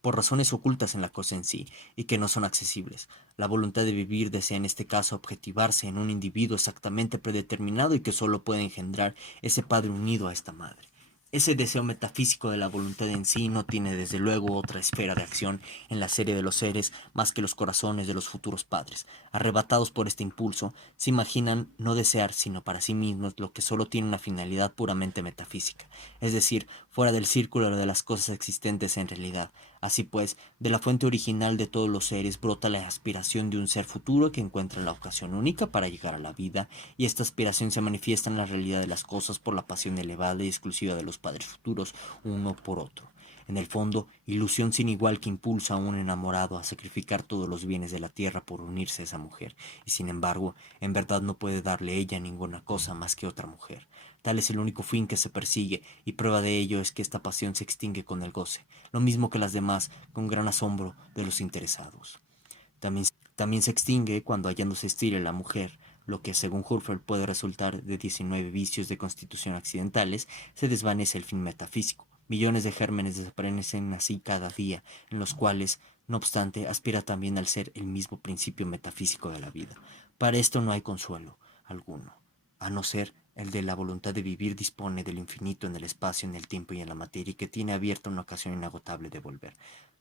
por razones ocultas en la cosa en sí, y que no son accesibles. La voluntad de vivir desea en este caso objetivarse en un individuo exactamente predeterminado y que solo puede engendrar ese padre unido a esta madre. Ese deseo metafísico de la voluntad en sí no tiene desde luego otra esfera de acción en la serie de los seres más que los corazones de los futuros padres. Arrebatados por este impulso, se imaginan no desear sino para sí mismos lo que solo tiene una finalidad puramente metafísica, es decir, fuera del círculo de las cosas existentes en realidad. Así pues, de la fuente original de todos los seres brota la aspiración de un ser futuro que encuentra la ocasión única para llegar a la vida, y esta aspiración se manifiesta en la realidad de las cosas por la pasión elevada y exclusiva de los padres futuros uno por otro. En el fondo, ilusión sin igual que impulsa a un enamorado a sacrificar todos los bienes de la tierra por unirse a esa mujer, y sin embargo, en verdad no puede darle ella ninguna cosa más que otra mujer. Tal es el único fin que se persigue, y prueba de ello es que esta pasión se extingue con el goce, lo mismo que las demás, con gran asombro de los interesados. También, también se extingue cuando hallándose estéril la mujer, lo que según Hurfer puede resultar de 19 vicios de constitución accidentales, se desvanece el fin metafísico. Millones de gérmenes desaparecen así cada día, en los cuales, no obstante, aspira también al ser el mismo principio metafísico de la vida. Para esto no hay consuelo alguno, a no ser el de la voluntad de vivir dispone del infinito en el espacio, en el tiempo y en la materia, y que tiene abierta una ocasión inagotable de volver.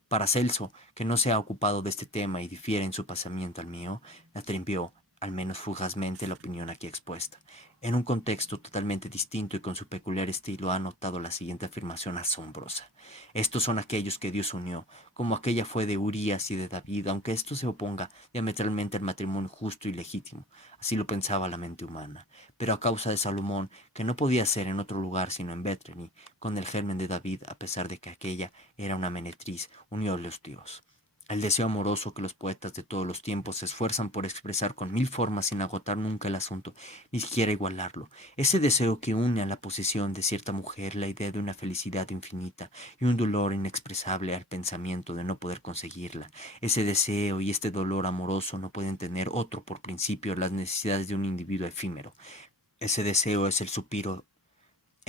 Paracelso, que no se ha ocupado de este tema y difiere en su pasamiento al mío, atribuyó, al menos fugazmente, la opinión aquí expuesta. En un contexto totalmente distinto y con su peculiar estilo ha anotado la siguiente afirmación asombrosa. Estos son aquellos que Dios unió, como aquella fue de Urías y de David, aunque esto se oponga diametralmente al matrimonio justo y legítimo. Así lo pensaba la mente humana. Pero a causa de Salomón, que no podía ser en otro lugar sino en Bétreni, con el germen de David, a pesar de que aquella era una menetriz, uniólos Dios. El deseo amoroso que los poetas de todos los tiempos se esfuerzan por expresar con mil formas sin agotar nunca el asunto, ni siquiera igualarlo. Ese deseo que une a la posesión de cierta mujer la idea de una felicidad infinita y un dolor inexpresable al pensamiento de no poder conseguirla. Ese deseo y este dolor amoroso no pueden tener otro por principio las necesidades de un individuo efímero. Ese deseo es el suspiro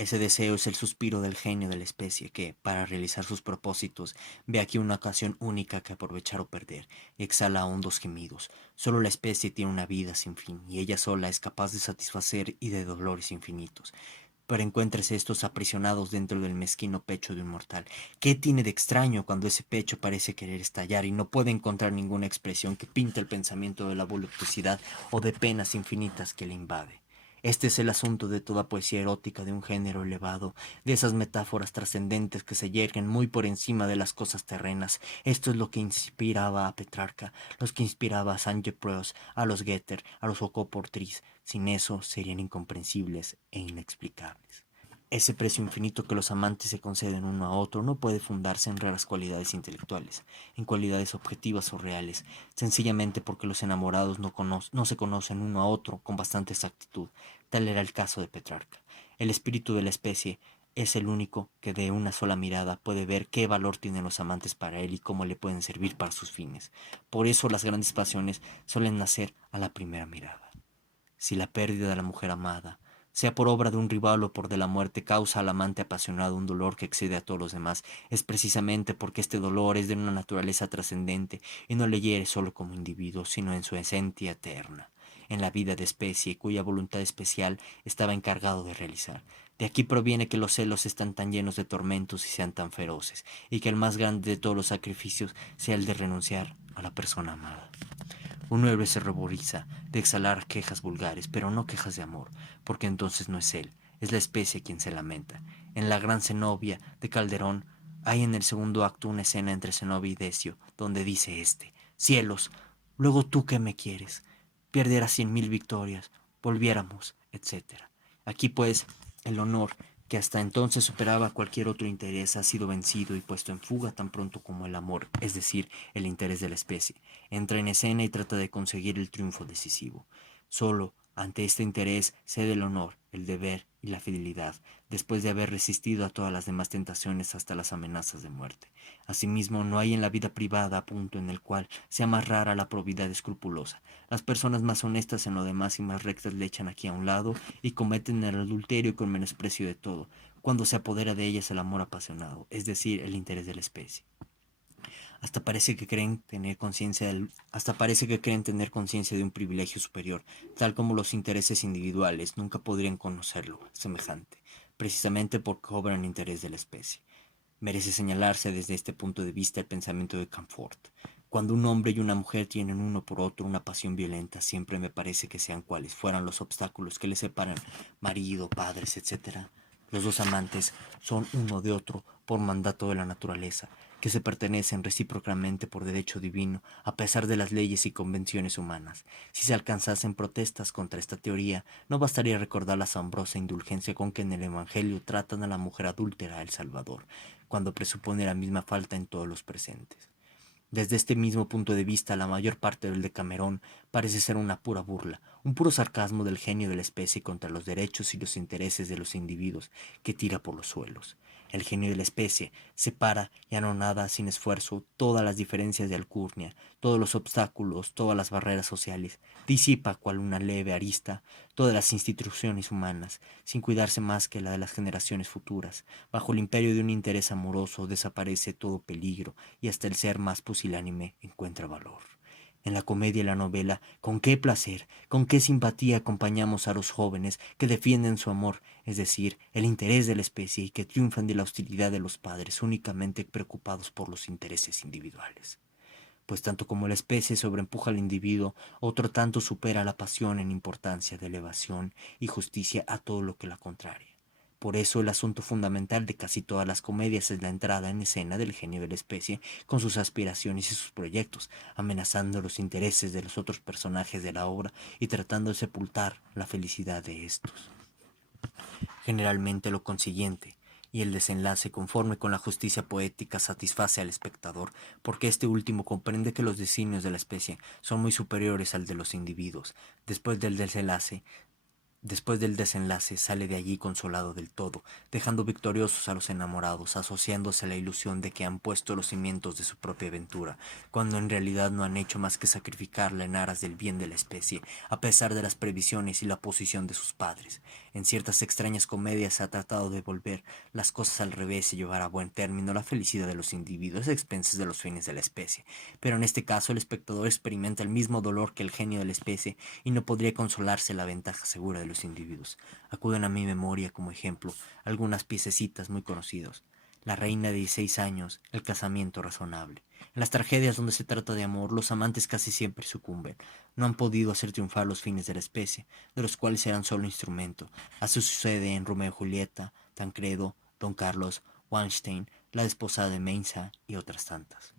ese deseo es el suspiro del genio de la especie que, para realizar sus propósitos, ve aquí una ocasión única que aprovechar o perder, y exhala hondos gemidos. Solo la especie tiene una vida sin fin, y ella sola es capaz de satisfacer y de dolores infinitos. Pero encuéntrese estos aprisionados dentro del mezquino pecho de un mortal. ¿Qué tiene de extraño cuando ese pecho parece querer estallar y no puede encontrar ninguna expresión que pinte el pensamiento de la voluptuosidad o de penas infinitas que le invade? Este es el asunto de toda poesía erótica de un género elevado, de esas metáforas trascendentes que se yerguen muy por encima de las cosas terrenas. Esto es lo que inspiraba a Petrarca, lo que inspiraba a Saint-Just, a los Goethe, a los Jacob Portris. Sin eso serían incomprensibles e inexplicables. Ese precio infinito que los amantes se conceden uno a otro no puede fundarse en raras cualidades intelectuales, en cualidades objetivas o reales, sencillamente porque los enamorados no se conocen uno a otro con bastante exactitud. Tal era el caso de Petrarca. El espíritu de la especie es el único que de una sola mirada puede ver qué valor tienen los amantes para él y cómo le pueden servir para sus fines. Por eso las grandes pasiones suelen nacer a la primera mirada. Si la pérdida de la mujer amada, sea por obra de un rival o por de la muerte, causa al amante apasionado un dolor que excede a todos los demás, es precisamente porque este dolor es de una naturaleza trascendente y no le hiere solo como individuo, sino en su esencia eterna, en la vida de especie cuya voluntad especial estaba encargado de realizar. De aquí proviene que los celos están tan llenos de tormentos y sean tan feroces, y que el más grande de todos los sacrificios sea el de renunciar a la persona amada. Un héroe se ruboriza de exhalar quejas vulgares, pero no quejas de amor, porque entonces no es él, es la especie quien se lamenta. En la gran Zenobia de Calderón hay en el segundo acto una escena entre Zenobia y Decio, donde dice este: cielos, luego tú que me quieres, perdieras 100.000 victorias, volviéramos, etc. Aquí pues el honor, que hasta entonces superaba cualquier otro interés, ha sido vencido y puesto en fuga tan pronto como el amor, es decir, el interés de la especie, entra en escena y trata de conseguir el triunfo decisivo. Solo ante este interés cede el honor, el deber y la fidelidad, después de haber resistido a todas las demás tentaciones hasta las amenazas de muerte. Asimismo, no hay en la vida privada punto en el cual sea más rara la probidad escrupulosa. Las personas más honestas en lo demás y más rectas le echan aquí a un lado y cometen el adulterio con menosprecio de todo, cuando se apodera de ellas el amor apasionado, es decir, el interés de la especie. Hasta parece que creen tener conciencia de un privilegio superior, tal como los intereses individuales nunca podrían conocerlo semejante, precisamente porque obran interés de la especie. Merece señalarse desde este punto de vista el pensamiento de Camfort. Cuando un hombre y una mujer tienen uno por otro una pasión violenta, siempre me parece que sean cuales fueran los obstáculos que les separan, marido, padres, etc. Los dos amantes son uno de otro por mandato de la naturaleza, que se pertenecen recíprocamente por derecho divino, a pesar de las leyes y convenciones humanas. Si se alcanzasen protestas contra esta teoría, no bastaría recordar la asombrosa indulgencia con que en el Evangelio tratan a la mujer adúltera el Salvador, cuando presupone la misma falta en todos los presentes. Desde este mismo punto de vista, la mayor parte del Decamerón parece ser una pura burla, un puro sarcasmo del genio de la especie contra los derechos y los intereses de los individuos, que tira por los suelos. El genio de la especie separa y anonada sin esfuerzo todas las diferencias de alcurnia, todos los obstáculos, todas las barreras sociales, disipa cual una leve arista todas las instituciones humanas, sin cuidarse más que la de las generaciones futuras. Bajo el imperio de un interés amoroso desaparece todo peligro y hasta el ser más pusilánime encuentra valor. En la comedia y la novela, con qué placer, con qué simpatía acompañamos a los jóvenes que defienden su amor, es decir, el interés de la especie, y que triunfan de la hostilidad de los padres únicamente preocupados por los intereses individuales. Pues tanto como la especie sobreempuja al individuo, otro tanto supera la pasión en importancia de elevación y justicia a todo lo que la contraria. Por eso el asunto fundamental de casi todas las comedias es la entrada en escena del genio de la especie con sus aspiraciones y sus proyectos, amenazando los intereses de los otros personajes de la obra y tratando de sepultar la felicidad de estos. Generalmente lo consiguiente y el desenlace conforme con la justicia poética satisface al espectador, porque este último comprende que los designios de la especie son muy superiores al de los individuos. Después del desenlace sale de allí consolado del todo, dejando victoriosos a los enamorados, asociándose a la ilusión de que han puesto los cimientos de su propia aventura, cuando en realidad no han hecho más que sacrificarla en aras del bien de la especie, a pesar de las previsiones y la posición de sus padres. En ciertas extrañas comedias se ha tratado de volver las cosas al revés y llevar a buen término la felicidad de los individuos a expensas de los fines de la especie, pero en este caso el espectador experimenta el mismo dolor que el genio de la especie y no podría consolarse la ventaja segura de los individuos. Acuden a mi memoria como ejemplo algunas piececitas muy conocidas: La reina de 16 años, El casamiento razonable. En las tragedias donde se trata de amor, los amantes casi siempre sucumben. No han podido hacer triunfar los fines de la especie, de los cuales eran solo instrumento. Así sucede en Romeo y Julieta, Tancredo, Don Carlos, Wallenstein, La desposada de Mainza y otras tantas.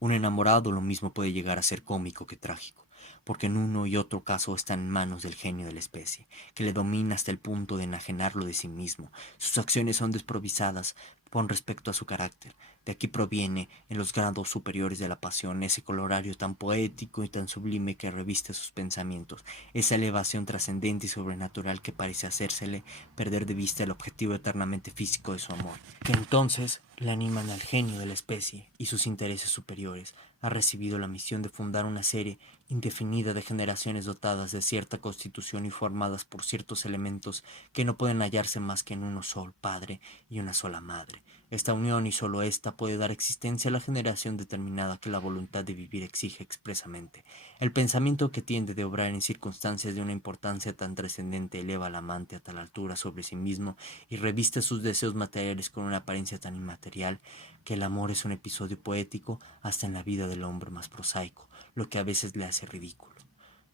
Un enamorado lo mismo puede llegar a ser cómico que trágico. porque en uno y otro caso están en manos del genio de la especie, que le domina hasta el punto de enajenarlo de sí mismo. Sus acciones son desprovisadas con respecto a su carácter. De aquí proviene, en los grados superiores de la pasión, ese colorario tan poético y tan sublime que reviste sus pensamientos, esa elevación trascendente y sobrenatural que parece hacérsele perder de vista el objetivo eternamente físico de su amor, que entonces le animan al genio de la especie y sus intereses superiores. Ha recibido la misión de fundar una serie indefinida de generaciones dotadas de cierta constitución y formadas por ciertos elementos que no pueden hallarse más que en uno solo padre y una sola madre. Esta unión y sólo ésta puede dar existencia a la generación determinada que la voluntad de vivir exige expresamente. El pensamiento que tiende de obrar en circunstancias de una importancia tan trascendente eleva al amante a tal altura sobre sí mismo y reviste sus deseos materiales con una apariencia tan inmaterial que el amor es un episodio poético hasta en la vida del hombre más prosaico, lo que a veces le hace ridículo.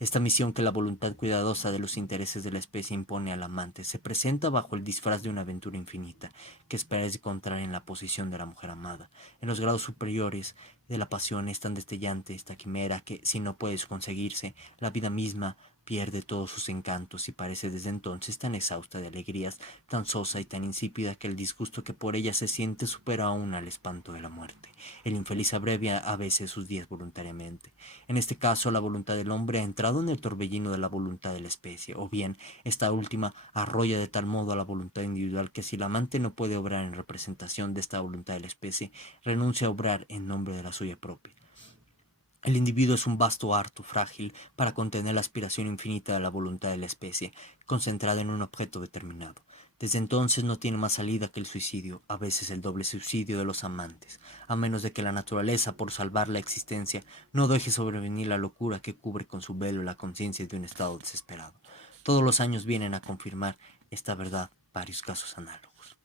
Esta misión que la voluntad cuidadosa de los intereses de la especie impone al amante se presenta bajo el disfraz de una aventura infinita que espera encontrar en la posición de la mujer amada. En los grados superiores de la pasión es tan destellante esta quimera que, si no puede conseguirse, la vida misma pierde todos sus encantos y parece desde entonces tan exhausta de alegrías, tan sosa y tan insípida que el disgusto que por ella se siente supera aún al espanto de la muerte. El infeliz abrevia a veces sus días voluntariamente. En este caso, la voluntad del hombre ha entrado en el torbellino de la voluntad de la especie, o bien esta última arrolla de tal modo a la voluntad individual que si el amante no puede obrar en representación de esta voluntad de la especie, renuncia a obrar en nombre de la suya propia. El individuo es un vasto harto frágil para contener la aspiración infinita de la voluntad de la especie, concentrada en un objeto determinado. Desde entonces no tiene más salida que el suicidio, a veces el doble suicidio de los amantes, a menos de que la naturaleza, por salvar la existencia, no deje sobrevenir la locura que cubre con su velo la conciencia de un estado desesperado. Todos los años vienen a confirmar esta verdad varios casos análogos.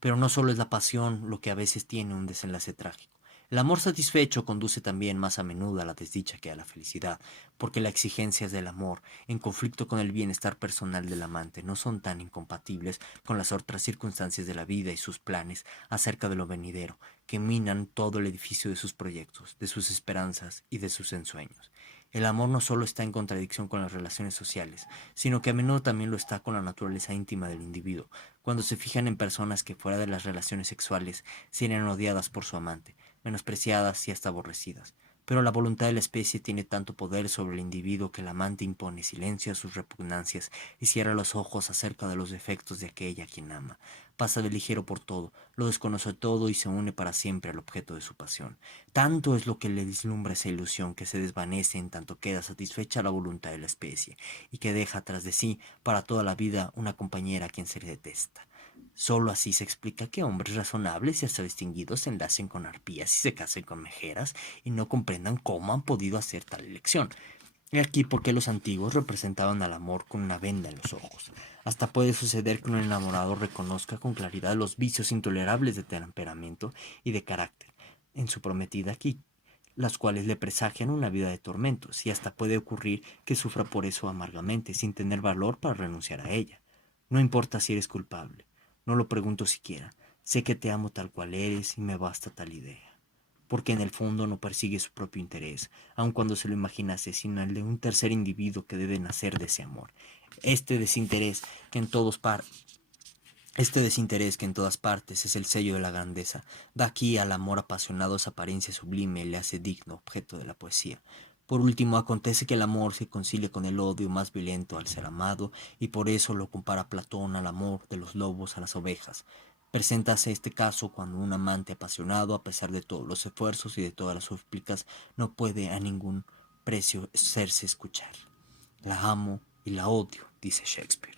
Pero no solo es la pasión lo que a veces tiene un desenlace trágico. El amor satisfecho conduce también más a menudo a la desdicha que a la felicidad, porque las exigencias del amor, en conflicto con el bienestar personal del amante, no son tan incompatibles con las otras circunstancias de la vida y sus planes acerca de lo venidero, que minan todo el edificio de sus proyectos, de sus esperanzas y de sus ensueños. El amor no solo está en contradicción con las relaciones sociales, sino que a menudo también lo está con la naturaleza íntima del individuo, cuando se fijan en personas que fuera de las relaciones sexuales serían odiadas por su amante, menospreciadas y hasta aborrecidas. Pero la voluntad de la especie tiene tanto poder sobre el individuo que el amante impone silencio a sus repugnancias y cierra los ojos acerca de los defectos de aquella a quien ama. Pasa de ligero por todo, lo desconoce todo y se une para siempre al objeto de su pasión. Tanto es lo que le vislumbra esa ilusión que se desvanece en tanto queda satisfecha la voluntad de la especie y que deja tras de sí para toda la vida una compañera a quien se le detesta. Solo así se explica que hombres razonables y hasta distinguidos se enlacen con arpías y se casen con mejeras y no comprendan cómo han podido hacer tal elección. He aquí por qué los antiguos representaban al amor con una venda en los ojos. Hasta puede suceder que un enamorado reconozca con claridad los vicios intolerables de temperamento y de carácter en su prometida aquí, las cuales le presagian una vida de tormentos, y hasta puede ocurrir que sufra por eso amargamente, sin tener valor para renunciar a ella. No importa si eres culpable, no lo pregunto siquiera, sé que te amo tal cual eres y me basta tal idea. Porque en el fondo no persigue su propio interés, aun cuando se lo imaginase, sino el de un tercer individuo que debe nacer de ese amor. Este desinterés que en todos par este desinterés que en todas partes es el sello de la grandeza, da aquí al amor apasionado esa apariencia sublime y le hace digno objeto de la poesía. Por último, acontece que el amor se concilia con el odio más violento al ser amado, y por eso lo compara Platón al amor de los lobos a las ovejas. Preséntase este caso cuando un amante apasionado, a pesar de todos los esfuerzos y de todas las súplicas, no puede a ningún precio hacerse escuchar. La amo y la odio, dice Shakespeare.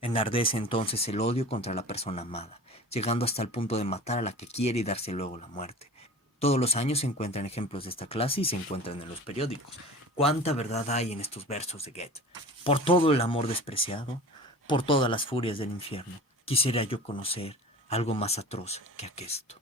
Enardece entonces el odio contra la persona amada, llegando hasta el punto de matar a la que quiere y darse luego la muerte. Todos los años se encuentran ejemplos de esta clase y se encuentran en los periódicos. ¿Cuánta verdad hay en estos versos de Goethe? Por todo el amor despreciado, por todas las furias del infierno, quisiera yo conocer algo más atroz que aquesto.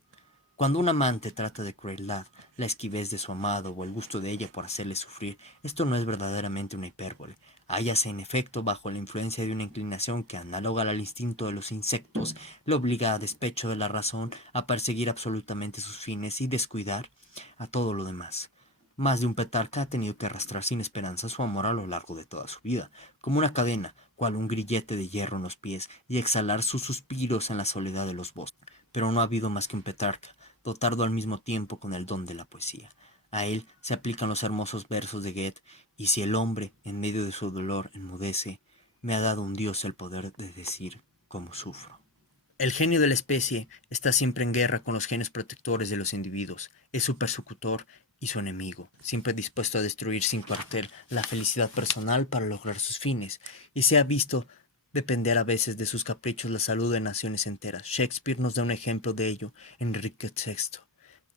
Cuando un amante trata de crueldad, la esquivez de su amado o el gusto de ella por hacerle sufrir, esto no es verdaderamente una hipérbole. Hállase en efecto bajo la influencia de una inclinación que, análoga al instinto de los insectos, le obliga a despecho de la razón a perseguir absolutamente sus fines y descuidar a todo lo demás. Más de un Petrarca ha tenido que arrastrar sin esperanza su amor a lo largo de toda su vida, como una cadena, cual un grillete de hierro en los pies, y exhalar sus suspiros en la soledad de los bosques. Pero no ha habido más que un Petrarca, dotado al mismo tiempo con el don de la poesía. A él se aplican los hermosos versos de Goethe, y si el hombre, en medio de su dolor, enmudece, me ha dado un Dios el poder de decir cómo sufro. El genio de la especie está siempre en guerra con los genes protectores de los individuos, es su persecutor y su enemigo, siempre dispuesto a destruir sin cuartel la felicidad personal para lograr sus fines, y se ha visto depender a veces de sus caprichos la salud de naciones enteras. Shakespeare nos da un ejemplo de ello en Enrique VI.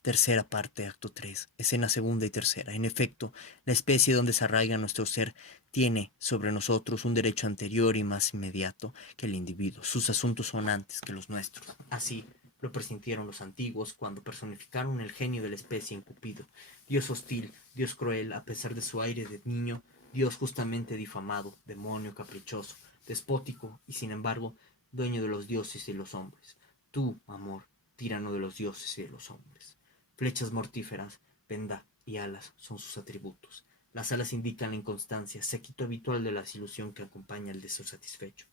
Tercera parte, acto 3, escena segunda y tercera. En efecto, la especie donde se arraiga nuestro ser tiene sobre nosotros un derecho anterior y más inmediato que el individuo. Sus asuntos son antes que los nuestros. Así lo presintieron los antiguos cuando personificaron el genio de la especie en Cupido. Dios hostil, Dios cruel, a pesar de su aire de niño, Dios justamente difamado, demonio caprichoso, despótico y sin embargo dueño de los dioses y los hombres. Tú, amor, tirano de los dioses y de los hombres. Flechas mortíferas, venda y alas son sus atributos. Las alas indican la inconstancia, séquito habitual de la desilusión que acompaña al deseo satisfecho.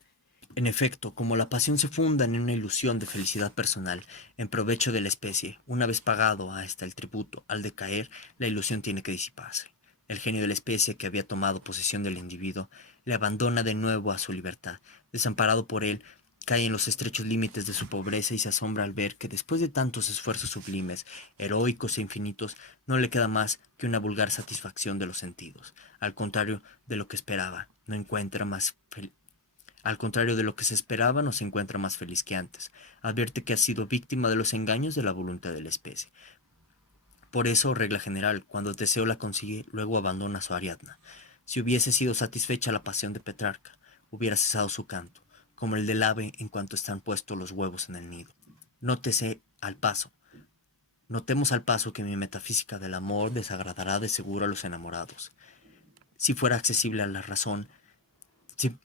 En efecto, como la pasión se funda en una ilusión de felicidad personal, en provecho de la especie, una vez pagado hasta el tributo, al decaer, la ilusión tiene que disiparse. El genio de la especie que había tomado posesión del individuo le abandona de nuevo a su libertad. Desamparado por él, cae en los estrechos límites de su pobreza y se asombra al ver que después de tantos esfuerzos sublimes, heroicos e infinitos, no le queda más que una vulgar satisfacción de los sentidos. Al contrario de lo que esperaba, no encuentra más al contrario de lo que se esperaba, no se encuentra más feliz que antes. Advierte que ha sido víctima de los engaños de la voluntad de la especie. Por eso, regla general, cuando el deseo la consigue, luego abandona su Ariadna. Si hubiese sido satisfecha la pasión de Petrarca, hubiera cesado su canto, como el del ave en cuanto están puestos los huevos en el nido. Nótese al paso. Notemos al paso que mi metafísica del amor desagradará de seguro a los enamorados. Si fuera accesible a la razón, si,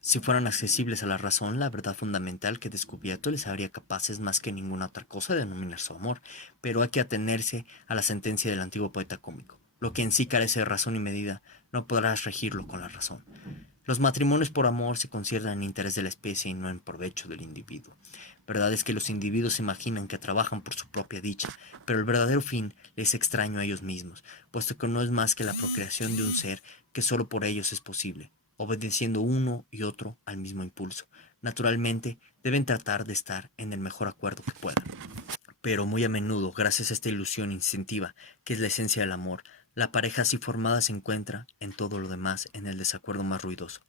si fueran accesibles a la razón, la verdad fundamental que he descubierto les habría capaces más que ninguna otra cosa de denominar su amor, pero hay que atenerse a la sentencia del antiguo poeta cómico. Lo que en sí carece de razón y medida, no podrás regirlo con la razón. Los matrimonios por amor se conciertan en interés de la especie y no en provecho del individuo. Verdad es que los individuos se imaginan que trabajan por su propia dicha, pero el verdadero fin les es extraño a ellos mismos, puesto que no es más que la procreación de un ser que solo por ellos es posible, obedeciendo uno y otro al mismo impulso. Naturalmente, deben tratar de estar en el mejor acuerdo que puedan. Pero muy a menudo, gracias a esta ilusión instintiva, que es la esencia del amor, la pareja así formada se encuentra, en todo lo demás, en el desacuerdo más ruidoso.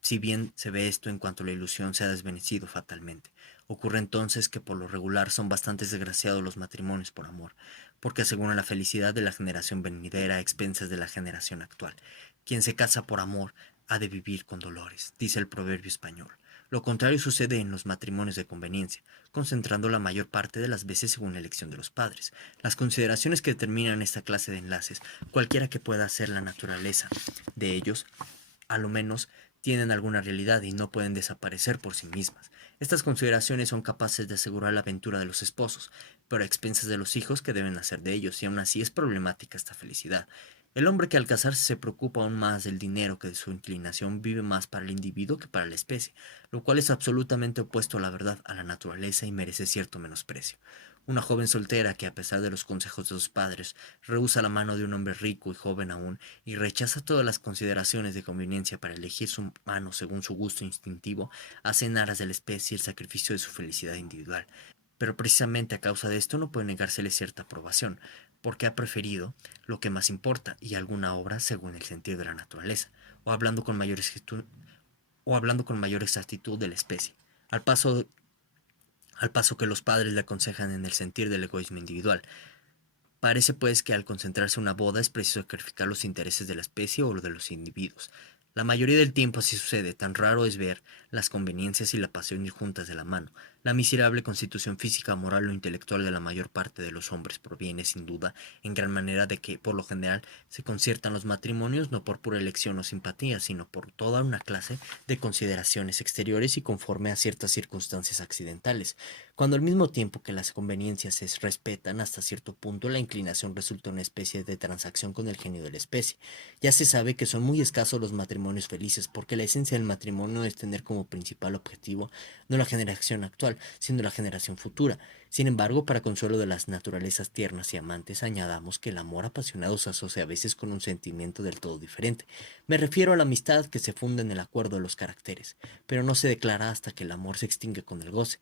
Si bien se ve esto en cuanto la ilusión se ha desvanecido fatalmente, ocurre entonces que por lo regular son bastante desgraciados los matrimonios por amor, porque aseguran la felicidad de la generación venidera a expensas de la generación actual. Quien se casa por amor ha de vivir con dolores, dice el proverbio español. Lo contrario sucede en los matrimonios de conveniencia, concentrando la mayor parte de las veces según la elección de los padres. Las consideraciones que determinan esta clase de enlaces, cualquiera que pueda ser la naturaleza de ellos, a lo menos tienen alguna realidad y no pueden desaparecer por sí mismas. Estas consideraciones son capaces de asegurar la aventura de los esposos, pero a expensas de los hijos que deben nacer de ellos, y aún así es problemática esta felicidad. El hombre que al casarse se preocupa aún más del dinero que de su inclinación vive más para el individuo que para la especie, lo cual es absolutamente opuesto a la verdad, a la naturaleza y merece cierto menosprecio. Una joven soltera que, a pesar de los consejos de sus padres, rehúsa la mano de un hombre rico y joven aún, y rechaza todas las consideraciones de conveniencia para elegir su mano según su gusto instintivo, hace en aras de la especie el sacrificio de su felicidad individual. Pero precisamente a causa de esto no puede negársele cierta aprobación, porque ha preferido lo que más importa y alguna obra según el sentido de la naturaleza, o hablando con mayor exactitud de la especie. Al paso, al paso que los padres le aconsejan en el sentir del egoísmo individual. Parece pues que al concentrarse una boda es preciso sacrificar los intereses de la especie o los de los individuos. La mayoría del tiempo así sucede, tan raro es ver las conveniencias y la pasión ir juntas de la mano. La miserable constitución física, moral o intelectual de la mayor parte de los hombres proviene, sin duda, en gran manera de que, por lo general, se conciertan los matrimonios no por pura elección o simpatía, sino por toda una clase de consideraciones exteriores y conforme a ciertas circunstancias accidentales. Cuando al mismo tiempo que las conveniencias se respetan hasta cierto punto, la inclinación resulta una especie de transacción con el genio de la especie. Ya se sabe que son muy escasos los matrimonios felices, porque la esencia del matrimonio es tener como principal objetivo no la generación actual, sino la generación futura. Sin embargo, para consuelo de las naturalezas tiernas y amantes, añadamos que el amor apasionado se asocia a veces con un sentimiento del todo diferente. Me refiero a la amistad que se funda en el acuerdo de los caracteres, pero no se declara hasta que el amor se extingue con el goce.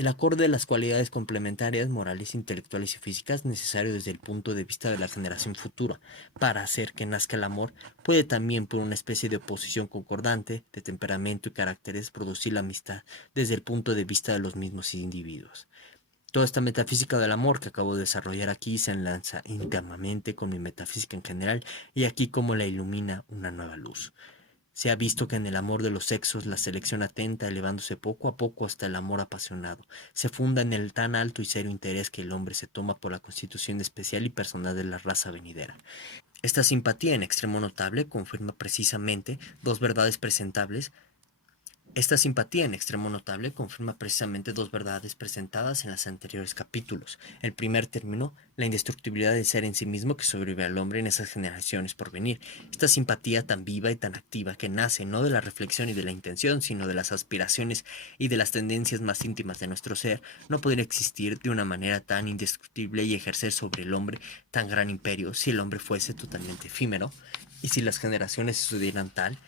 El acorde de las cualidades complementarias, morales, intelectuales y físicas, necesario desde el punto de vista de la generación futura, para hacer que nazca el amor, puede también, por una especie de oposición concordante de temperamento y caracteres, producir la amistad desde el punto de vista de los mismos individuos. Toda esta metafísica del amor que acabo de desarrollar aquí se enlaza íntimamente con mi metafísica en general y aquí como la ilumina una nueva luz. Se ha visto que en el amor de los sexos la selección atenta, elevándose poco a poco hasta el amor apasionado, se funda en el tan alto y serio interés que el hombre se toma por la constitución especial y personal de la raza venidera. Esta simpatía en extremo notable confirma precisamente dos verdades presentables. Esta simpatía en extremo notable confirma precisamente dos verdades presentadas en los anteriores capítulos. El primer término, la indestructibilidad del ser en sí mismo que sobrevive al hombre en esas generaciones por venir. Esta simpatía tan viva y tan activa que nace no de la reflexión y de la intención, sino de las aspiraciones y de las tendencias más íntimas de nuestro ser, no podría existir de una manera tan indestructible y ejercer sobre el hombre tan gran imperio si el hombre fuese totalmente efímero y si las generaciones sucedieran tal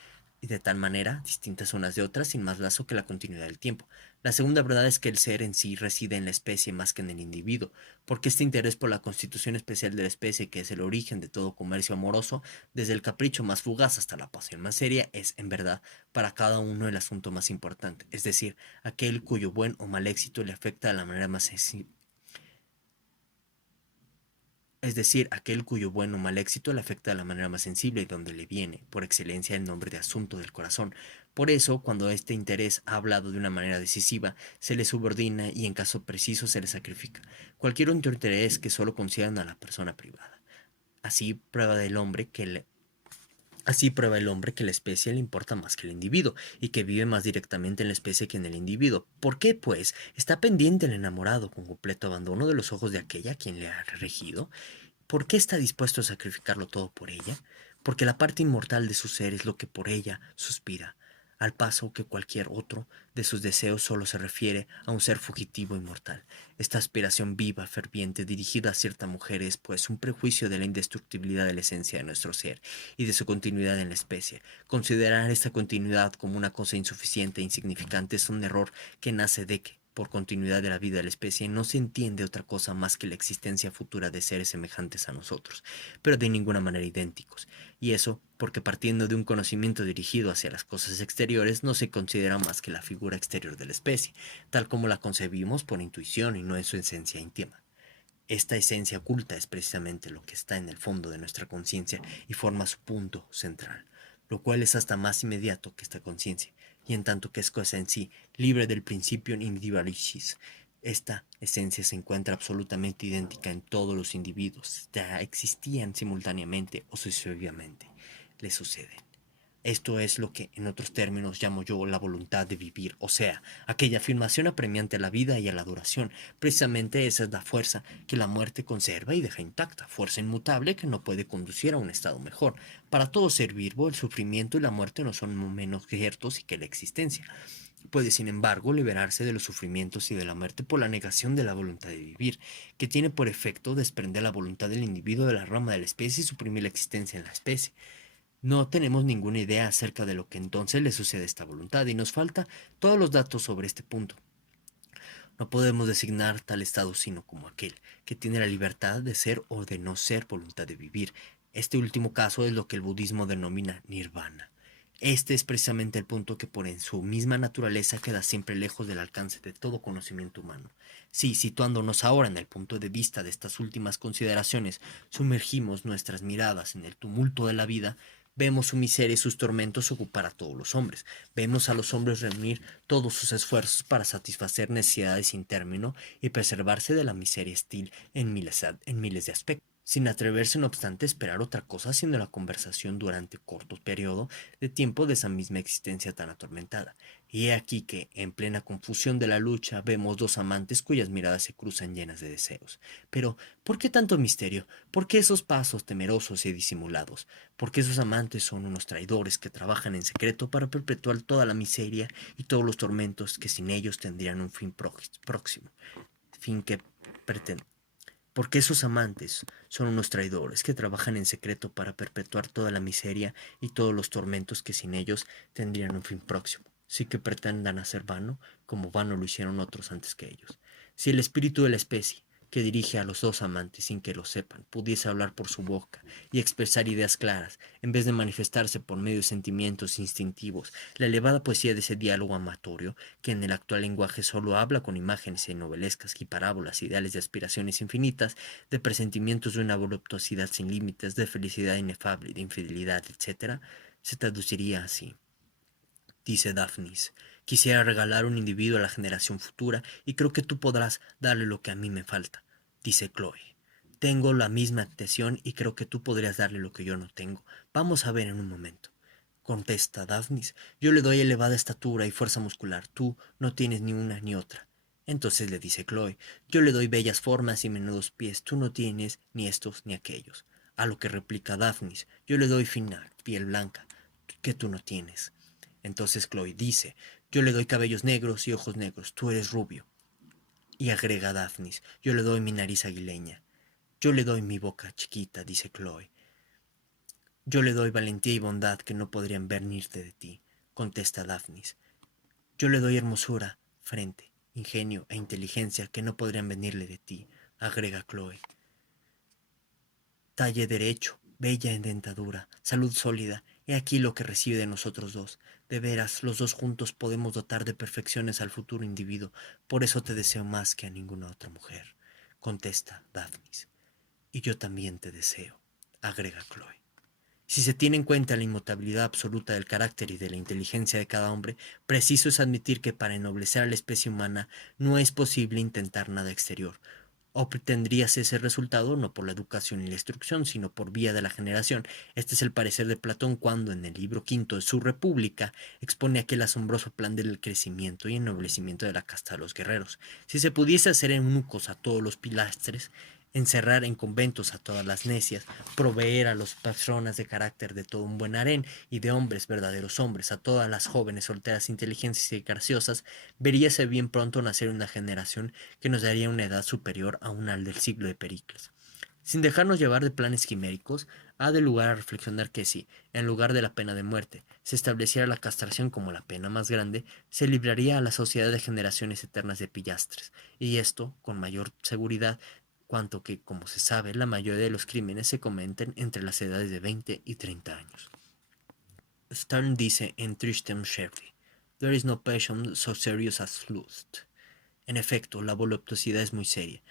y de tal manera, distintas unas de otras, sin más lazo que la continuidad del tiempo. La segunda verdad es que el ser en sí reside en la especie más que en el individuo, porque este interés por la constitución especial de la especie, que es el origen de todo comercio amoroso, desde el capricho más fugaz hasta la pasión más seria, es, en verdad, para cada uno el asunto más importante, es decir, aquel cuyo buen o mal éxito le afecta de la manera más sensible, es decir, aquel cuyo buen o mal éxito le afecta de la manera más sensible y donde le viene, por excelencia, el nombre de asunto del corazón. Por eso, cuando este interés ha hablado de una manera decisiva, se le subordina y en caso preciso se le sacrifica. Cualquier otro interés que solo concierna a la persona privada. Así prueba del hombre que le Así prueba el hombre que la especie le importa más que el individuo, y que vive más directamente en la especie que en el individuo. ¿Por qué, pues, está pendiente el enamorado con completo abandono de los ojos de aquella a quien le ha regido? ¿Por qué está dispuesto a sacrificarlo todo por ella? Porque la parte inmortal de su ser es lo que por ella suspira, al paso que cualquier otro de sus deseos solo se refiere a un ser fugitivo inmortal. Esta aspiración viva, ferviente, dirigida a cierta mujer es, pues, un prejuicio de la indestructibilidad de la esencia de nuestro ser y de su continuidad en la especie. Considerar esta continuidad como una cosa insuficiente e insignificante es un error que nace de que, por continuidad de la vida de la especie, no se entiende otra cosa más que la existencia futura de seres semejantes a nosotros, pero de ninguna manera idénticos. Y eso porque partiendo de un conocimiento dirigido hacia las cosas exteriores, no se considera más que la figura exterior de la especie, tal como la concebimos por intuición y no en su esencia íntima. Esta esencia oculta es precisamente lo que está en el fondo de nuestra conciencia y forma su punto central, lo cual es hasta más inmediato que esta conciencia, y en tanto que es cosa en sí, libre del principio individualicis. Esta esencia se encuentra absolutamente idéntica en todos los individuos, ya existían simultáneamente o sucesivamente, le suceden. Esto es lo que, en otros términos, llamo yo la voluntad de vivir, o sea, aquella afirmación apremiante a la vida y a la duración. Precisamente esa es la fuerza que la muerte conserva y deja intacta, fuerza inmutable que no puede conducir a un estado mejor. Para todo ser vivo, el sufrimiento y la muerte no son menos ciertos que la existencia. Puede, sin embargo, liberarse de los sufrimientos y de la muerte por la negación de la voluntad de vivir, que tiene por efecto desprender la voluntad del individuo de la rama de la especie y suprimir la existencia en la especie. No tenemos ninguna idea acerca de lo que entonces le sucede a esta voluntad y nos falta todos los datos sobre este punto. No podemos designar tal estado sino como aquel que tiene la libertad de ser o de no ser voluntad de vivir. Este último caso es lo que el budismo denomina nirvana. Este es precisamente el punto que por en su misma naturaleza queda siempre lejos del alcance de todo conocimiento humano. Si, situándonos ahora en el punto de vista de estas últimas consideraciones, sumergimos nuestras miradas en el tumulto de la vida, Vemos su miseria y sus tormentos ocupar a todos los hombres. Vemos a los hombres reunir todos sus esfuerzos para satisfacer necesidades sin término y preservarse de la miseria estil en miles de aspectos, sin atreverse no obstante a esperar otra cosa sino la conversación durante corto periodo de tiempo de esa misma existencia tan atormentada. Y he aquí que, en plena confusión de la lucha, vemos dos amantes cuyas miradas se cruzan llenas de deseos. Pero, ¿por qué tanto misterio? ¿Por qué esos pasos temerosos y disimulados? ¿Por qué esos amantes son unos traidores que trabajan en secreto para perpetuar toda la miseria y todos los tormentos que sin ellos tendrían un fin próximo? Fin que pretenden. Porque esos amantes son unos traidores que trabajan en secreto para perpetuar toda la miseria y todos los tormentos que sin ellos tendrían un fin próximo. Sí que pretendan hacer vano, como vano lo hicieron otros antes que ellos. Si el espíritu de la especie, que dirige a los dos amantes sin que lo sepan, pudiese hablar por su boca y expresar ideas claras, en vez de manifestarse por medio de sentimientos instintivos, la elevada poesía de ese diálogo amatorio, que en el actual lenguaje solo habla con imágenes novelescas y parábolas, ideales de aspiraciones infinitas, de presentimientos de una voluptuosidad sin límites, de felicidad inefable, de infidelidad, etc., se traduciría así. Dice Daphnis: quisiera regalar un individuo a la generación futura y creo que tú podrás darle lo que a mí me falta. Dice Chloe: tengo la misma atención y creo que tú podrías darle lo que yo no tengo. Vamos a ver en un momento. Contesta Daphnis: yo le doy elevada estatura y fuerza muscular, tú no tienes ni una ni otra. Entonces le dice Chloe: yo le doy bellas formas y menudos pies, tú no tienes ni estos ni aquellos. A lo que replica Daphnis: yo le doy fina piel blanca, que tú no tienes. Entonces Chloe dice: yo le doy cabellos negros y ojos negros, tú eres rubio. Y agrega Daphnis: yo le doy mi nariz aguileña. Yo le doy mi boca chiquita, dice Chloe. Yo le doy valentía y bondad que no podrían venirte de ti, contesta Daphnis. Yo le doy hermosura, frente, ingenio e inteligencia que no podrían venirle de ti, agrega Chloe. Talle derecho, bella en dentadura, salud sólida, he aquí lo que recibe de nosotros dos. De veras, los dos juntos podemos dotar de perfecciones al futuro individuo, por eso te deseo más que a ninguna otra mujer, contesta Daphnis. Y yo también te deseo, agrega Chloe. Si se tiene en cuenta la inmutabilidad absoluta del carácter y de la inteligencia de cada hombre, preciso es admitir que para ennoblecer a la especie humana no es posible intentar nada exterior. Obtendríase ese resultado no por la educación y la instrucción, sino por vía de la generación. Este es el parecer de Platón cuando, en el libro quinto de su República, expone aquel asombroso plan del crecimiento y ennoblecimiento de la casta de los guerreros. Si se pudiese hacer eunucos a todos los pilastres, encerrar en conventos a todas las necias, proveer a las personas de carácter de todo un buen harén y de hombres, verdaderos hombres, a todas las jóvenes solteras inteligentes y graciosas, veríase bien pronto nacer una generación que nos daría una edad superior a una al del siglo de Pericles. Sin dejarnos llevar de planes quiméricos, ha de lugar a reflexionar que si, en lugar de la pena de muerte, se estableciera la castración como la pena más grande, se libraría a la sociedad de generaciones eternas de pillastres, y esto con mayor seguridad, cuanto que, como se sabe, la mayoría de los crímenes se cometen entre las edades de 20 y 30 años. Sterne dice en Tristram Shandy: there is no passion so serious as lust. En efecto, la voluptuosidad es muy seria.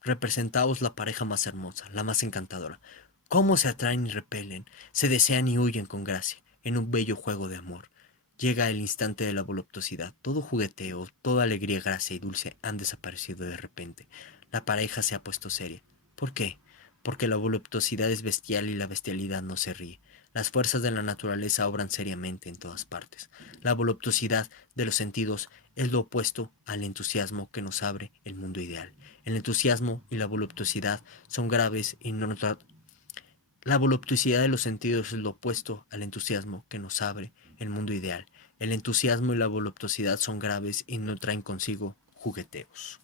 Representaos la pareja más hermosa, la más encantadora. Cómo se atraen y repelen, se desean y huyen con gracia, en un bello juego de amor. Llega el instante de la voluptuosidad. Todo jugueteo, toda alegría, gracia y dulce han desaparecido de repente. La pareja se ha puesto seria. ¿Por qué? Porque la voluptuosidad es bestial y la bestialidad no se ríe. Las fuerzas de la naturaleza obran seriamente en todas partes. La voluptuosidad de los sentidos es lo opuesto al entusiasmo que nos abre el mundo ideal. El entusiasmo y la voluptuosidad son graves y no la voluptuosidad de los sentidos es lo opuesto al entusiasmo que nos abre el mundo ideal. El entusiasmo y la voluptuosidad son graves y no traen consigo jugueteos.